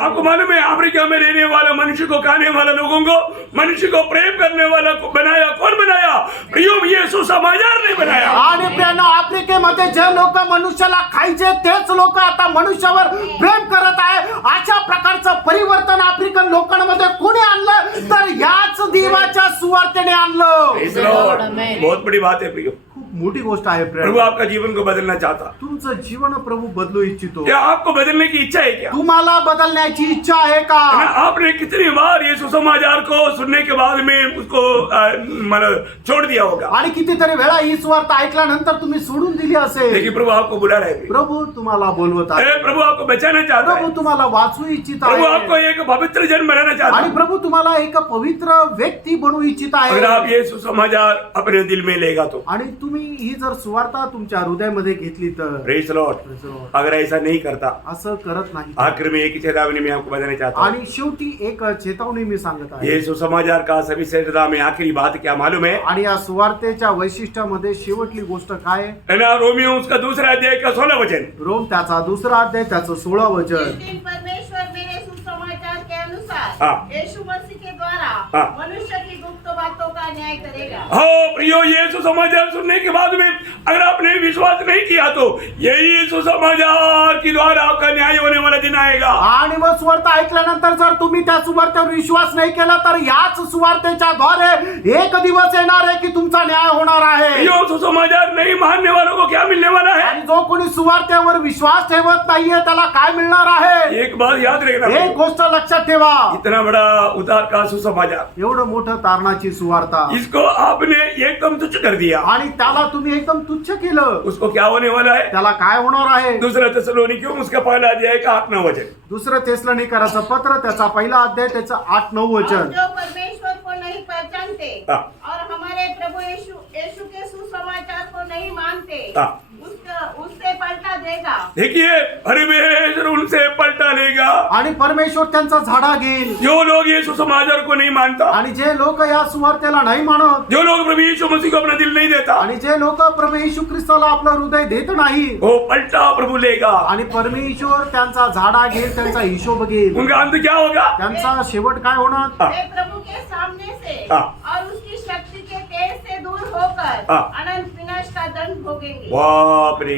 आपको मालूम है अफ्रीका में रहने वाला, मनुष्य को खाने वाला, लोगों को मनुष्य को प्रेम करने वाला को बनाया कौन बनाया? प्रभु यीशु समाचार ने बनाया। आणि प्रियानो, आफ्रिकेमध्ये जे लोक मनुष्याला खायचे तेच लोक आता मनुष्यावर प्रेम करत आहे. अशा प्रकारचं परिवर्तन आफ्रिकन लोकांमध्ये कोणी आणलं, तर याच देवाच्या सुवार्तेने आणलं. Praise the Lord. बहुत बड़ी बात है प्रियो। खूप मोठी गोष्ट आहे प्रभु प्रिय. आपका जीवन को बदलना चाहता। तुमचं जीवन प्रभु बदलू इच्छितो. क्या आपको बदलने की इच्छा है क्या? तुम्हाला बदलण्याची इच्छा आहे का? आपने कितनी बार ये सुसमाचार को सुनने के बाद में उसको मतलब छोड़ दिया होगा, आणि कितीतरी वेळा ही सुवार्ता ऐकल्यानंतर तुम्ही सोडून दिली असेल. लेकिन प्रभु आपको बुला रहे हैं। प्रभु तुम्हाला बोलवत आहे. प्रभु आपको बचाना चाहता प्रभु है। तुम्हाला वाचवू इच्छित प्रभु आपको आहे. एक पवित्र जन बनाना चाहता आणि है। प्रभु तुम्हाला एक पवित्र व्यक्ती बनवू इच्छित अगर आप आहे. ये सुसमाचार अपने दिल में लेगा तो आणि तुम्ही ही जर सुवार्ता तुमच्या हृदयामध्ये घेतली तर प्रेज द लॉर्ड। अगर ऐसा नहीं करता, असं करत नाही आखिर में एक ही चेतावनी मैं आपको बताना चाहता हूँ। आणि शेवटी एक चेतावणी मी सांगत आहे. ये सुसमाचार का सभी श्रेष्ठता में आखिरी बात क्या मालूम है? आणि या सुवार्तेच्या वैशिष्ट्यामध्ये शेवटली गोष्ट काय आहे? है ना, रोमियो उसका 2 अध्याय का 16 वचन। रोम त्याचा 2 अध्याय त्याचं 16 वचन. इस दिन परमेश्वर मेरे सुसमाचार के अनुसार हाँ। यीशु मसीह के द्वारा हाँ। मनुष्य की गुप्त बातों का न्याय करेगा। हो प्रियो, ये सुसमाचार सुनने के बाद में अगर आपने विश्वास नहीं किया तो यही सुसमाचार के द्वारा आपका न्याय होने वाला दिन आएगा। आणि मग सुवार्ता ऐकल्यानंतर जर तुम्ही त्या सुवार्तेवर विश्वास नाही केला तर याच सुवार्तेच्या द्वारे एक दिवस येणार आहे की तुमचा न्याय होणार आहे. प्रियो, सुसमाचार नहीं मानने वालों को क्या मिलने वाला है? आणि जो कोणी सुवार्तेवर विश्वास ठेवत नाहीये त्याला काय मिळणार आहे? एक बात याद रखना, एक गोष्ट लक्षात ठेवा. इतना बड़ा उद्धार का सुसमाचार, एवढं मोठं तारणाची सुवार्ता इसको आपने एकदम तुच्छ कर दिया। आणि त्याला तुम्ही एकदम तुच्छ केलं. उसको क्या होने वाला है? त्याला काय होणार आहे? 2 थिस्सलुनीकियों उसका पहला अध्याय का 8-9 वचन। 2 थिस्सलुनीकराचं पत्र त्याचा पहिला अध्याय त्याचं 8-9 और वचन. जो परमेश्वर को नहीं हाँ। और हमारे प्रभु यीशु यीशु के सुसमाचार को नहीं मानते, हाँ। उससे पलटा देगा। देखिए, परमेश्वर उनसे पलटा लेगा। आणि परमेश्वर त्यांचा झाडा घेईल. जो लोग ये सुसमाचार को नहीं मानता, आणि जे लोक या सुवार्तेला नाही मानत, जो लोग प्रभु यीशु मसीह को अपना दिल नहीं देता, आणि जे लोक प्रभु येशू ख्रिस्ताला आपलं हृदय देत नाही, वो पलटा प्रभु लेगा। आणि परमेश्वर त्यांचा झाडा घेईल, त्यांचा हिशोब घेईल. उनका अंत क्या होगा? त्यांचा शेवट काय होणार? हाँ। वे प्रभु के सामने से हाँ। और उसकी शक्ति के तेज से दूर होकर हाँ। अनंत विनाश का दंड भोगेंगे। बाप रे,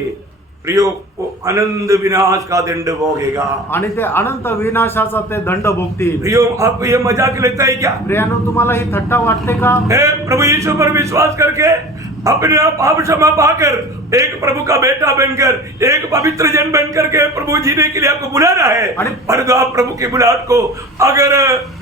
प्रियो, वो अनंत विनाश का दंड भोगेगा। आणि ते अनंत विनाशाचा ते दंड भोगतील. प्रियो, आपको ये मजाक लगता है क्या? प्रियानो, तुम्हाला ही थट्टा वाटते का? हे प्रभु यीशु पर विश्वास करके अपने आप पाप क्षमा पाकर एक प्रभु का बेटा बनकर, एक पवित्र जन बनकर के प्रभु जीने के लिए आपको बुला रहा है। परंतु आप प्रभु की बुलाहट को अगर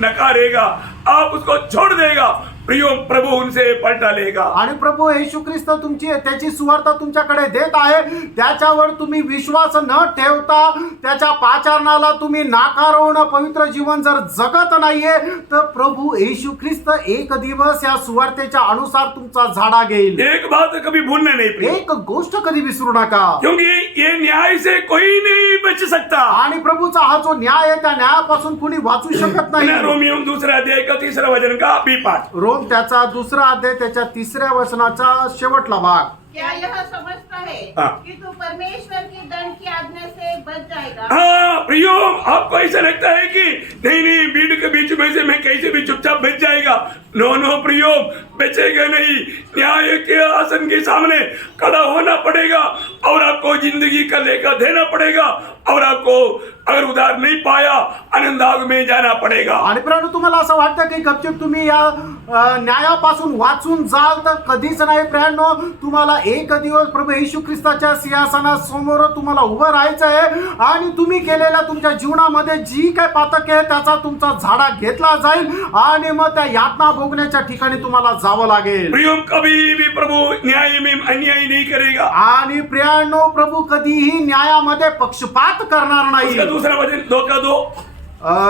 नकारेगा, आप उसको छोड़ देगा, प्रियो, प्रभु उनसे पलटा लेगा। आणि प्रभू येशू ख्रिस्त त्याची सुवार्ता तुमच्याकडे देत आहे, त्याच्यावर तुम्ही विश्वास न ठेवता त्याच्या पाचारणाला तुम्ही नाकारून पवित्र जीवन जर जगत नाहीये, तर प्रभू येशू ख्रिस्त एक दिवस या सुवार्तेच्या अनुसार तुमचा झाडा घेईल. एक बात कभी भूलना नहीं प्रियो, एक गोष्ट कधी विसरू नका, क्योंकि ये न्याय से कोई नहीं बच सकता। आणि प्रभूचा हा जो न्याय आहे, त्या न्यायापासून कुणी वाचू शकत नाही. रोमियो 2 अध्याय का 3 वचन का बी पाठ। रोम त्याचा 2 अध्याय त्याच्या 3 वचनाचा शेवटला भाग. क्या यह समझता है हाँ। कि तू परमेश्वर की दंड की आज्ञा से बच जाएगा? हाँ प्रियो, आपको ऐसा लगता है कि नहीं, भीड़ के बीच में से मैं कैसे भी चुपचाप बच जाएगा? नो प्रियो, बचेगा नहीं। न्याय के आसन के सामने खड़ा होना पड़ेगा और आपको जिंदगी का लेखा देना पड़ेगा, और आपको अगर उधार नहीं पाया आनंदाग में जाना पड़ेगा। आणि परंतु तुम्हाला असं वाटतं की गपचूप तुम्ही या न्यायापासून वाचून जाल, तर कधीच नाही प्रियांनो. तुम्हाला एक दिवस प्रभू येशू ख्रिस्ताच्या सिंहासनासमोर तुम्हाला उभं राहायचं आहे, आणि तुम्ही केलेल्या तुमच्या जीवनामध्ये जी काय पातक आहे त्याचा तुमचा झाडा घेतला जाईल, आणि मग त्या यातना भोगण्याच्या ठिकाणी तुम्हाला जावं लागेल. प्रियो, कभी भी प्रभु न्याय में अन्याय नहीं करेगा। आणि प्रियांनो, प्रभू कधीही न्यायामध्ये पक्षपात करणार उसका नाही. दूसरा वचन 2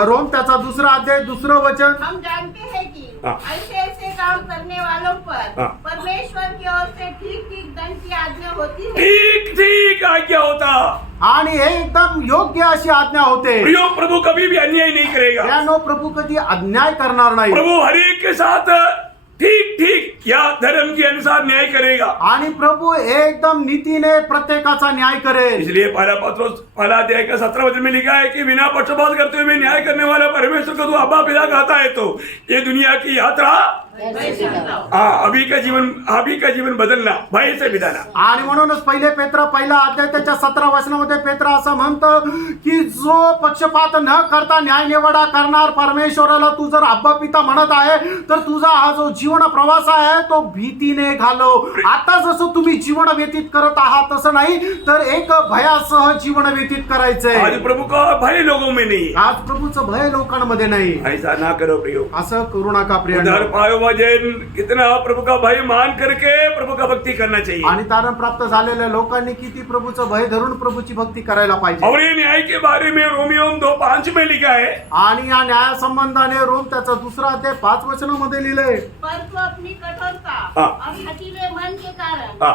रोम त्याचा 2 अध्याय 2 वचन. हम जानते हैं कि हाँ। ऐसे काम करने वालों पर हाँ। परमेश्वर की ओर से ठीक दंड की आज्ञा होती है। ठीक आज्ञा होता। आणि हे एकदम योग्य अशी आज्ञा होते. प्रियो, प्रभु कभी भी अन्याय नहीं करेगा। प्रियांनो, प्रभू कधी अन्याय करणार नाही. प्रभु हर एक के साथ ठीक या धर्म के अनुसार न्याय करेगा। आणि प्रभू एकदम नीतीने प्रत्येकाचा न्याय करेल. इसलिए पहला अध्याय का 17 वचन में लिखा है कि बिना पक्षपात करते हुए न्याय करने वाला परमेश्वर को तू अब्बा पिता कहता है, तो ये दुनिया की यात्रा अभी का जीवन बदलना, भय से बिताना. आणि म्हणूनच पहिले पेत्र 1 अध्याय त्याच्या 17 वचनामध्ये पेत्र असं म्हणतं की जो पक्षपात न करता न्याय निवडा करणार परमेश्वराला तू जर अब्बा पिता म्हणत आहे, तर तुझा हा जो जीवन प्रवास आहे तो भीतीने घालव. आता जसं तुम्ही जीवन व्यतीत करत आहात तसं नाही, तर एक भयासह जीवन व्यतीत करायचंय. आज प्रभु का भय लोगों में नहीं, आज प्रभूचं भय लोकांमध्ये नाही. ऐसा ना करो प्रियो. असं करू नका प्रियांनो. उद्धार पायो वजन कितना प्रभु का भय मान करके प्रभु का भक्ति करना चाहिए. आणि तारण प्राप्त झालेल्या लोकांनी किती प्रभूचं भय धरून प्रभूची भक्ती करायला पाहिजे. और ये न्याय के बारे में रोमियो 2:5 में लिखा है. आणि या न्याय संबंधाने रोम त्याचा 2 अध्याय 5 वचनामध्ये लिहिलंय. पर तू अपनी कठोरता हाँ। और हठीले मन के कारण हाँ।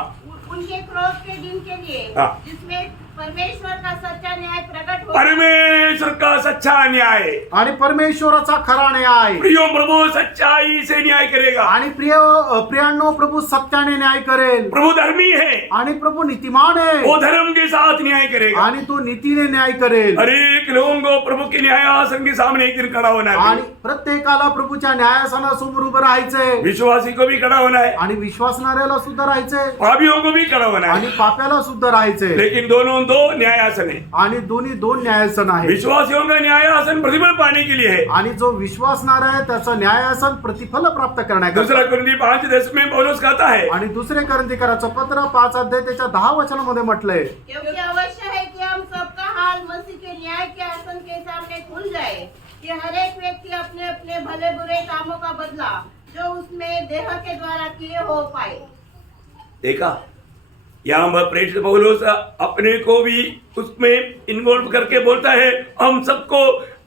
उनके क्रोध के दिन के लिए हाँ। जिसमें परमेश्वर का सच्चा न्याय प्रकट हो, परमेश्वर का सच्चा न्याय, आणि परमेश्वराचा खरा न्याय. प्रियो प्रभु सच्चाई से न्याय करेगा. आणि प्रियांनो, प्रभू सत्याने न्याय करेल. प्रभु धर्मी है, आणि प्रभू नीतिमान आहे. वो धर्म के साथ न्याय करेगा. आणि तो नीतीने न्याय करेल. हर एक लोगों को प्रभु के न्यायासन के सामने एक दिन खड़ा होना आणि है. प्रत्येकाला प्रभूच्या न्यायासनासमोर उभं राहायचंय. विश्वासी को भी खड़ा होना है, आणि विश्वासणाऱ्याला सुद्धा राहायचंय. पापियों को भी खड़ा होना आणि है. पाप्याला सुद्धा राहायचंय. लेकिन दोनों दो न्यायासन है. आणि दोन्ही 2 न्यायासन आहे. विश्वासियों का न्यायासन प्रतिफल पाने के लिए है. आणि जो विश्वासणारा आहे त्याचं न्यायासन प्रतिफल प्राप्त करण्याकरता. दूसरा कुरिन्थी 5:10 में पौलुस कहता है, आणि 2 कोरिन्थीकराचं पत्र 5 अध्याय त्याच्या 10 वचनामध्ये म्हटलंय. क्योंकि अवश्य है कि हम सबका हाल मसीह के न्याय के आसन के सामने खुल जाए, कि हर एक व्यक्ति अपने अपने भले बुरे कामों का बदला जो उसमें देह के द्वारा किए हो पाए. देखा यहाँ पर प्रेरित पौलुस अपने को भी उसमें इन्वॉल्व करके बोलता है, हम सबको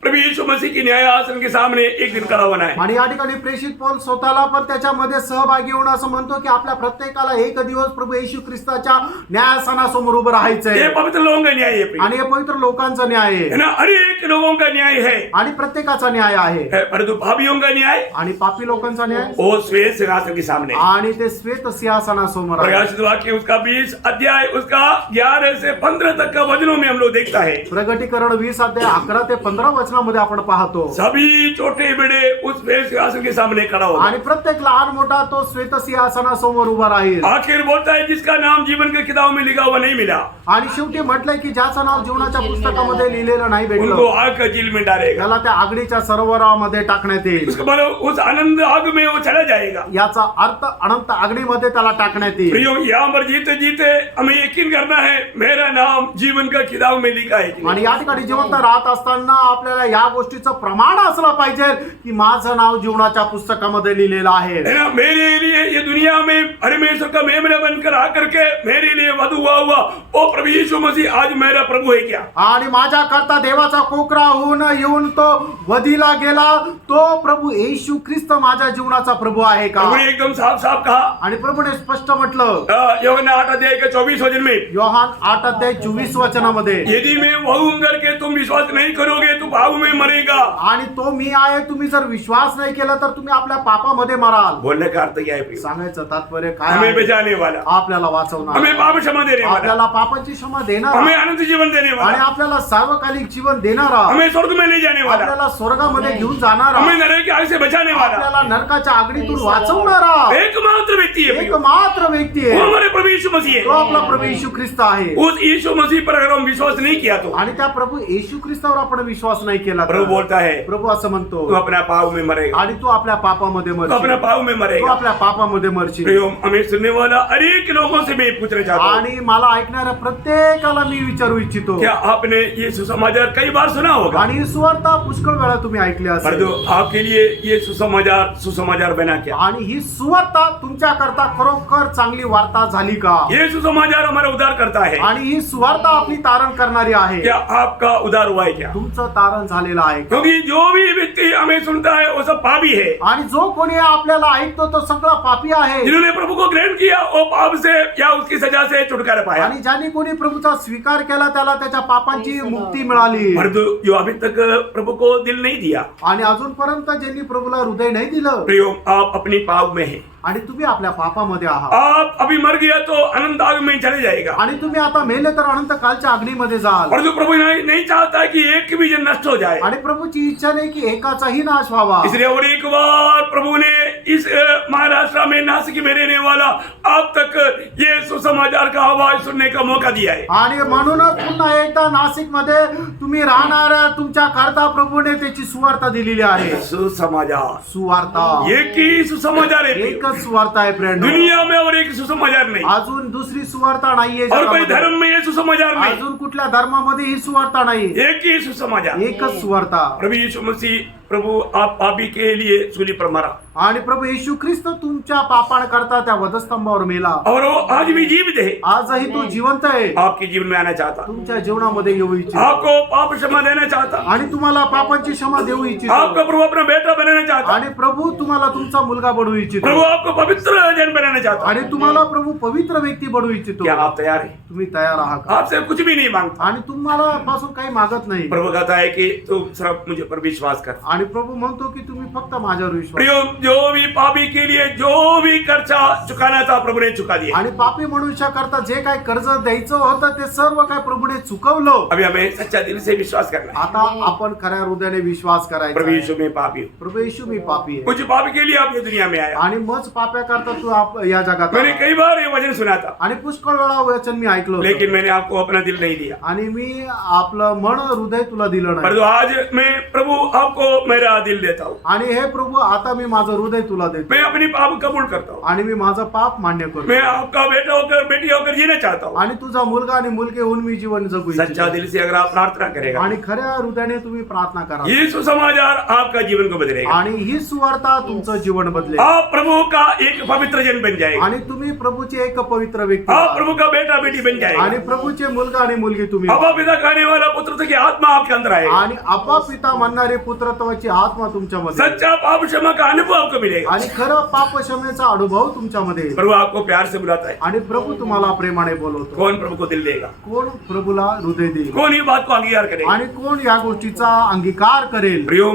प्रभु यीशु मसीह की न्याय आसन के सामने एक दिन खड़ा होना है। आणि या ठिकाणी प्रेषित पौल स्वतःला पण त्याच्यामध्ये सहभागी होऊन असं म्हणतो की आपल्या प्रत्येकाला एक दिवस प्रभू येशू ख्रिस्ताच्या न्यायासनासमोर उभं ये राहायचंय पवित्र लोगों का न्याय है प्रिय। आणि हे पवित्र लोकांचा न्याय है आहे ना, हर एक लोगों का न्याय है। आणि प्रत्येकाचा न्याय आहे परंतु पापियों का न्याय आणि पापी लोकांचा न्याय वो श्वेत सिंहासन के सामने। आणि ते श्वेत सिंहासनासमोर आहे प्रकाशित वाक्य उसका 20 अध्याय उसका 11 से 15 तक का वचनों में हम लोग देखता है। प्रगटीकरण 20 अध्याय 11 ते 15 वचनामध्ये आपण पाहतो सभी छोटे बड़े उस श्वेत सिंहासन के सामने खड़ा होगा। आणि प्रत्येक लहान मोठा तो श्वेत सिंहासनासमोर उभा राहील आखिर बोलता है जिसका नाम जीवन के किताब में लिखा हुआ नहीं मिला, आणि शेवटी म्हटलंय की ज्याचं नाव जीवनाच्या पुस्तकामध्ये लिहिलेलं नाही उनको भेटलं आग का जेल में डालेगा। त्याला त्या आगडीच्या सरोवरामध्ये टाकण्यात येईल उसके बाद उस आनंद आग में वो चला जाएगा। याचा अर्थ अनंत आगडीमध्ये त्याला टाकण्यात येईल प्रियो, यहाँ पर जीते जीते हमें यकीन करना है मेरा नाम जीवन का किताब में लिखा है कि नहीं। आणि या ठिकाणी जिवंत राहत असताना आपल्याला या गोष्टीचं प्रमाण असलं पाहिजे की माझं नाव जीवनाच्या पुस्तकामध्ये लिहिलेलं आहे है ना, मेरे लिए ये दुनिया में परमेश्वर का मेमना बनकर आकर के मेरे लिए वधु हुआ वो प्रभु यीशु मसीह आज मेरा प्रभु है क्या? आणि माझ्या करता देवाचा कोकरा होऊन येऊन तो वधीला गेला तो प्रभु येशू ख्रिस्त माझ्या जीवनाचा प्रभु आहे का प्रभु ने एकदम साफ साफ कहा। आणि प्रभुने स्पष्ट म्हटलं यूहन्ना 8 अध्याय के 24 वचन में, योहान 8 अध्याय 24 वचनामध्ये यदि मैं वहू करके तुम विश्वास नहीं करोगे तो पाप में मरेगा। आणि तो मी आहे तुम्ही जर विश्वास नाही केला तर तुम्ही आपल्या पापामध्ये मराल बोलने का अर्थ क्या है प्रियो? सांगायचं तात्पर्य काय हमें आहे? बचाने वाला, आपल्याला वाचवणार हमें पाप क्षमा देने वाला, आपल्याला पापाची क्षमा देणार हमें अनंत जीवन देने आणि वाला, आपल्याला सार्वकालिक जीवन देणारा हमें स्वर्ग में ले जाने वाला, आपल्याला स्वर्गामध्ये घेऊन जाणारा हमें नरक की आग से बचाने वाला आपल्याला नरकाच्या आगडीतून वाचवणारा एकमात्र व्यक्ति है प्रियो। एकमात्र व्यक्ती वो आहे हमारे प्रभु यीशु मसीह तो है। आपला प्रभू येशू ख्रिस्त आहे उस यीशु मसीह पर अगर हम विश्वास नहीं किया तो आणि त्या प्रभू येशू ख्रिस्तावर आपण विश्वास नाही केला प्रभु तर बोलता है प्रभू असं म्हणतो तू अपना पाप में मरेगा, आणि तू आपल्या पापामध्ये तू अपना मरशील पाप में तू मरेगा। आपल्या पापामध्ये मरशील प्रियो, हमें सुनने वाला अनेक लोगों से मैं पूछना चाहता हूँ, आणि मला ऐकणाऱ्या प्रत्येकाला मी विचारू इच्छितो क्या आपने ये सुसमाचार कई बार सुना होगा? आणि ही सुवार्ता पुष्कळ वेळा तुम्ही ऐकली असेल परंतु आपके लिए ये सुसमाचार बना क्या? आणि ही सुवार्ता तुमच्या करता खरोखर चांगली वार्ता झाली का ये सुसमाचार हमारा उद्धार करता है। आणि ही सुवार्ता आपली तारण करणारी आहे क्या आपका उद्धार हुआ है क्या? तुमचं तारण झालेलं आहे का? क्योंकि जो भी व्यक्ति हमें सुनता है वो सब पापी है। आणि जो कोणी आपल्याला ऐकतो तो सगळा पापी आहे जिन्होंने प्रभु को ग्रहण किया वो पाप से या उसकी सजा से छुटकारा पाया। आणि ज्यांनी कोणी प्रभूचा स्वीकार केला त्याला त्याच्या पापांची मुक्ती मिळाली परंतु जो अभी तक प्रभु को दिल नहीं दिया, आणि अजूनपर्यंत ज्यांनी प्रभूला हृदय नाही दिलं प्रियो, आप अपनी पाप में है, आणि तुम्ही आपल्या पापामध्ये आहात आप अभी मर गया तो अनंत आग में चले जाएगा। आणि तुम्ही आता मेले तर अनंत कालच्या अग्नीमध्ये जाल और जो प्रभु नहीं चाहता कि एक भी जन नष्ट हो जाए, आणि प्रभूची इच्छा नाही की एकाचाही नाश व्हावा इसलिए और एक बार प्रभु ने इस महाराष्ट्र में नासिक में रहने वाला आप तक ये सुसमाचार का आवाज सुनने का मौका दिया है। आणि म्हणूनच पुन्हा एकदा नाशिक मध्ये तुम्ही राहणाऱ्या तुमच्या करता प्रभूने त्याची सुवार्ता दिलेली आहे सुसमाचार सुवार्ता एक ही सुसमाचार है। एकच सुवार्ता आहे फ्रेंड दुनिया में और एक सुसमाचार नहीं, अजून दुसरी सुवार्ता नाहीये और कोई जगामध्ये. धर्म में ये सुसमाचार नहीं, अजून कुठल्या धर्मामध्ये ही सुवार्ता नाही एक ही सुसमाचार। एकच सुवार्ता प्रभु यीशु मसीह प्रभु आप पापी के लिए सूली पर मरा आणि प्रभू येशू ख्रिस्त तुमच्या पापांकरता त्या वधस्तंभावर मेला और वो आज भी जीवित है। आजही तो जिवंत आहे आपके जीवन में आना चाहता, तुमच्या जीवनामध्ये येऊ इच्छितो आपको पाप क्षमा देना चाहता, आणि तुम्हाला पापांची क्षमा देऊ इच्छितो आपका प्रभु अपना बेटा बनाना चाहता, आणि प्रभू तुम्हाला तुमचा मुलगा बनवू इच्छितो प्रभु आपको पवित्र जन बनाना चाहता। आणि तुम्हाला प्रभू पवित्र व्यक्ती बनवू इच्छितो क्या आप तैयार हैं? तुम्ही तयार आहात का? आपसे कुछ भी नहीं मांगता, आणि तुम्हाला पासून काही मागत नाही प्रभु कहता है कि तुम सिर्फ मुझे पर विश्वास कर। आणि प्रभू म्हणतो की तुम्ही फक्त माझ्यावर विश्वास प्रियो, जो भी पापी के लिए जो भी खर्चा चुकाना था प्रभु ने चुका दिया। आणि पापी मनुष्याकरता जे काय कर्ज द्यायचं होतं ते सर्व काय प्रभूने चुकवलं अभी हमें सच्चा दिल से विश्वास करना है, आता आपण खऱ्या हृदयाने विश्वास प्रभु करायचा यीशु में पापी हूँ, प्रभू येशू मी पापी आहे कुछ पापी के लिए आप ये दुनिया में आया। आणि मज पाप्याकरता तू या जगात मैंने आला. कई बार ये वचन सुना था, आणि पुष्कळ वेळा वचन मी ऐकलं होतं. लेकिन मैंने आपको अपना दिल नहीं दिया। आणि मी आपलं मन हृदय तुला दिलं नाही परंतु आज मैं प्रभु आपको मेरा दिल देता हूँ, आणि हे प्रभू आता मी माझं हृदय तुला देतो मैं अपनी पाप कबूल करता हूँ, आणि मी माझं पाप मान्य करतो मैं आपका बेटा होकर बेटी होकर जीना चाहता हूँ। आणि तुझा मुलगा आणि मुलगी होऊन मी जीवन जगू सच्चा इच्छितो. दिल से अगर आप प्रार्थना करेगा, आणि खऱ्या हृदयाने तुम्ही प्रार्थना करा ये सुसमाचार आपका जीवन को बदलेगा। आणि ही सुवार्ता तुमचं जीवन बदलेल आप प्रभु का एक पवित्र जन बन जाएगा, आणि तुम्ही प्रभूचे एक पवित्र व्यक्ती आप आहात. प्रभु का बेटा बेटी बन आणि जाएगा। प्रभूचे मुलगा आणि मुलगी तुम्ही अबा आहात. पिता कहने वाला पुत्र की आत्मा आपके अंदर आएगा, आणि आपा पिता म्हणणारे पुत्रत्वाची आत्मा तुमच्यामध्ये आहे. सच्चा पाप क्षमा का अनुभव आपको मिलेगा। आणि खरं पाप क्षमेचा अनुभव तुमच्यामध्ये आहे. प्रभु आपको प्यार से बुलाता है। आणि प्रभू तुम्हाला प्रेमाने बोलवतो. कौन प्रभु को दिल देगा, कोण प्रभूला हृदय देईल कौन ये बात को अंगीकार करेगा। आणि कोण या गोष्टीचा अंगीकार करेल. प्रियो,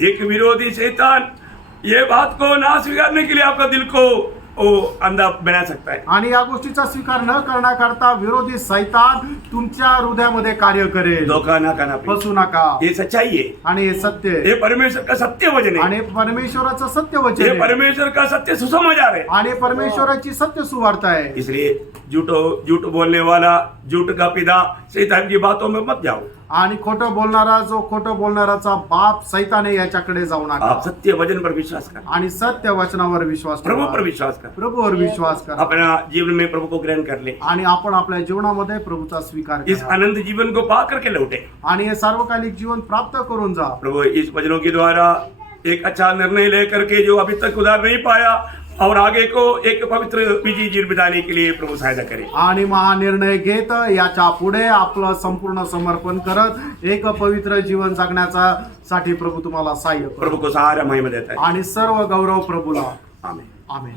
एक विरोधी शैतान ये बात को ना स्वीकारने के लिए आपका दिल को वो अंधा बना सकता है। आणि या गोष्टीचा स्वीकार न करण्याकरता विरोधी सैतान तुमच्या हृदयामध्ये कार्य करेल. धोखा ना खाना फसू नका. ये सच्चाई है, आणि हे सत्य आहे. ये परमेश्वर का सत्य वचन है, आणि परमेश्वराचं सत्य वचन ये आहे. परमेश्वर का सत्य सुसमाचार है। आणि परमेश्वराची सत्य सुवार्ता आहे. इसलिए झूठ बोलने वाला, झूठ का पिता शैतान की बातों में मत जाओ। आणि खोटं बोलणाराचा बाप सैतान आहे याच्याकडे जाऊ नका. आप सत्य वचन पर विश्वास कर, आणि सत्य वचनावर विश्वास प्रभु ठेवा. पर विश्वास कर, प्रभूवर विश्वास करा. अपना जीवन में प्रभु को ग्रहण कर ले, आणि आपण आपल्या जीवनामध्ये प्रभूचा स्वीकार इस करा. अनंत जीवन को पा करके लौटे। आणि हे सार्वकालिक जीवन प्राप्त करून जा. प्रभु इस वचनों के द्वारा एक अच्छा निर्णय लेकर के जो अभी तक उधार नहीं पाया और आगे को एक पवित्र विजयी जीवन बिताने के लिए प्रभु सहायता करे। आणि महानिर्णय घेत याच्या पुढे आपलं संपूर्ण समर्पण करत एक पवित्र जीवन जगण्याचा साठी प्रभू तुम्हाला सहाय्य करो. प्रभु को सहारा महिमा देता है। आणि सर्व गौरव प्रभूला. आमीन। आमेन.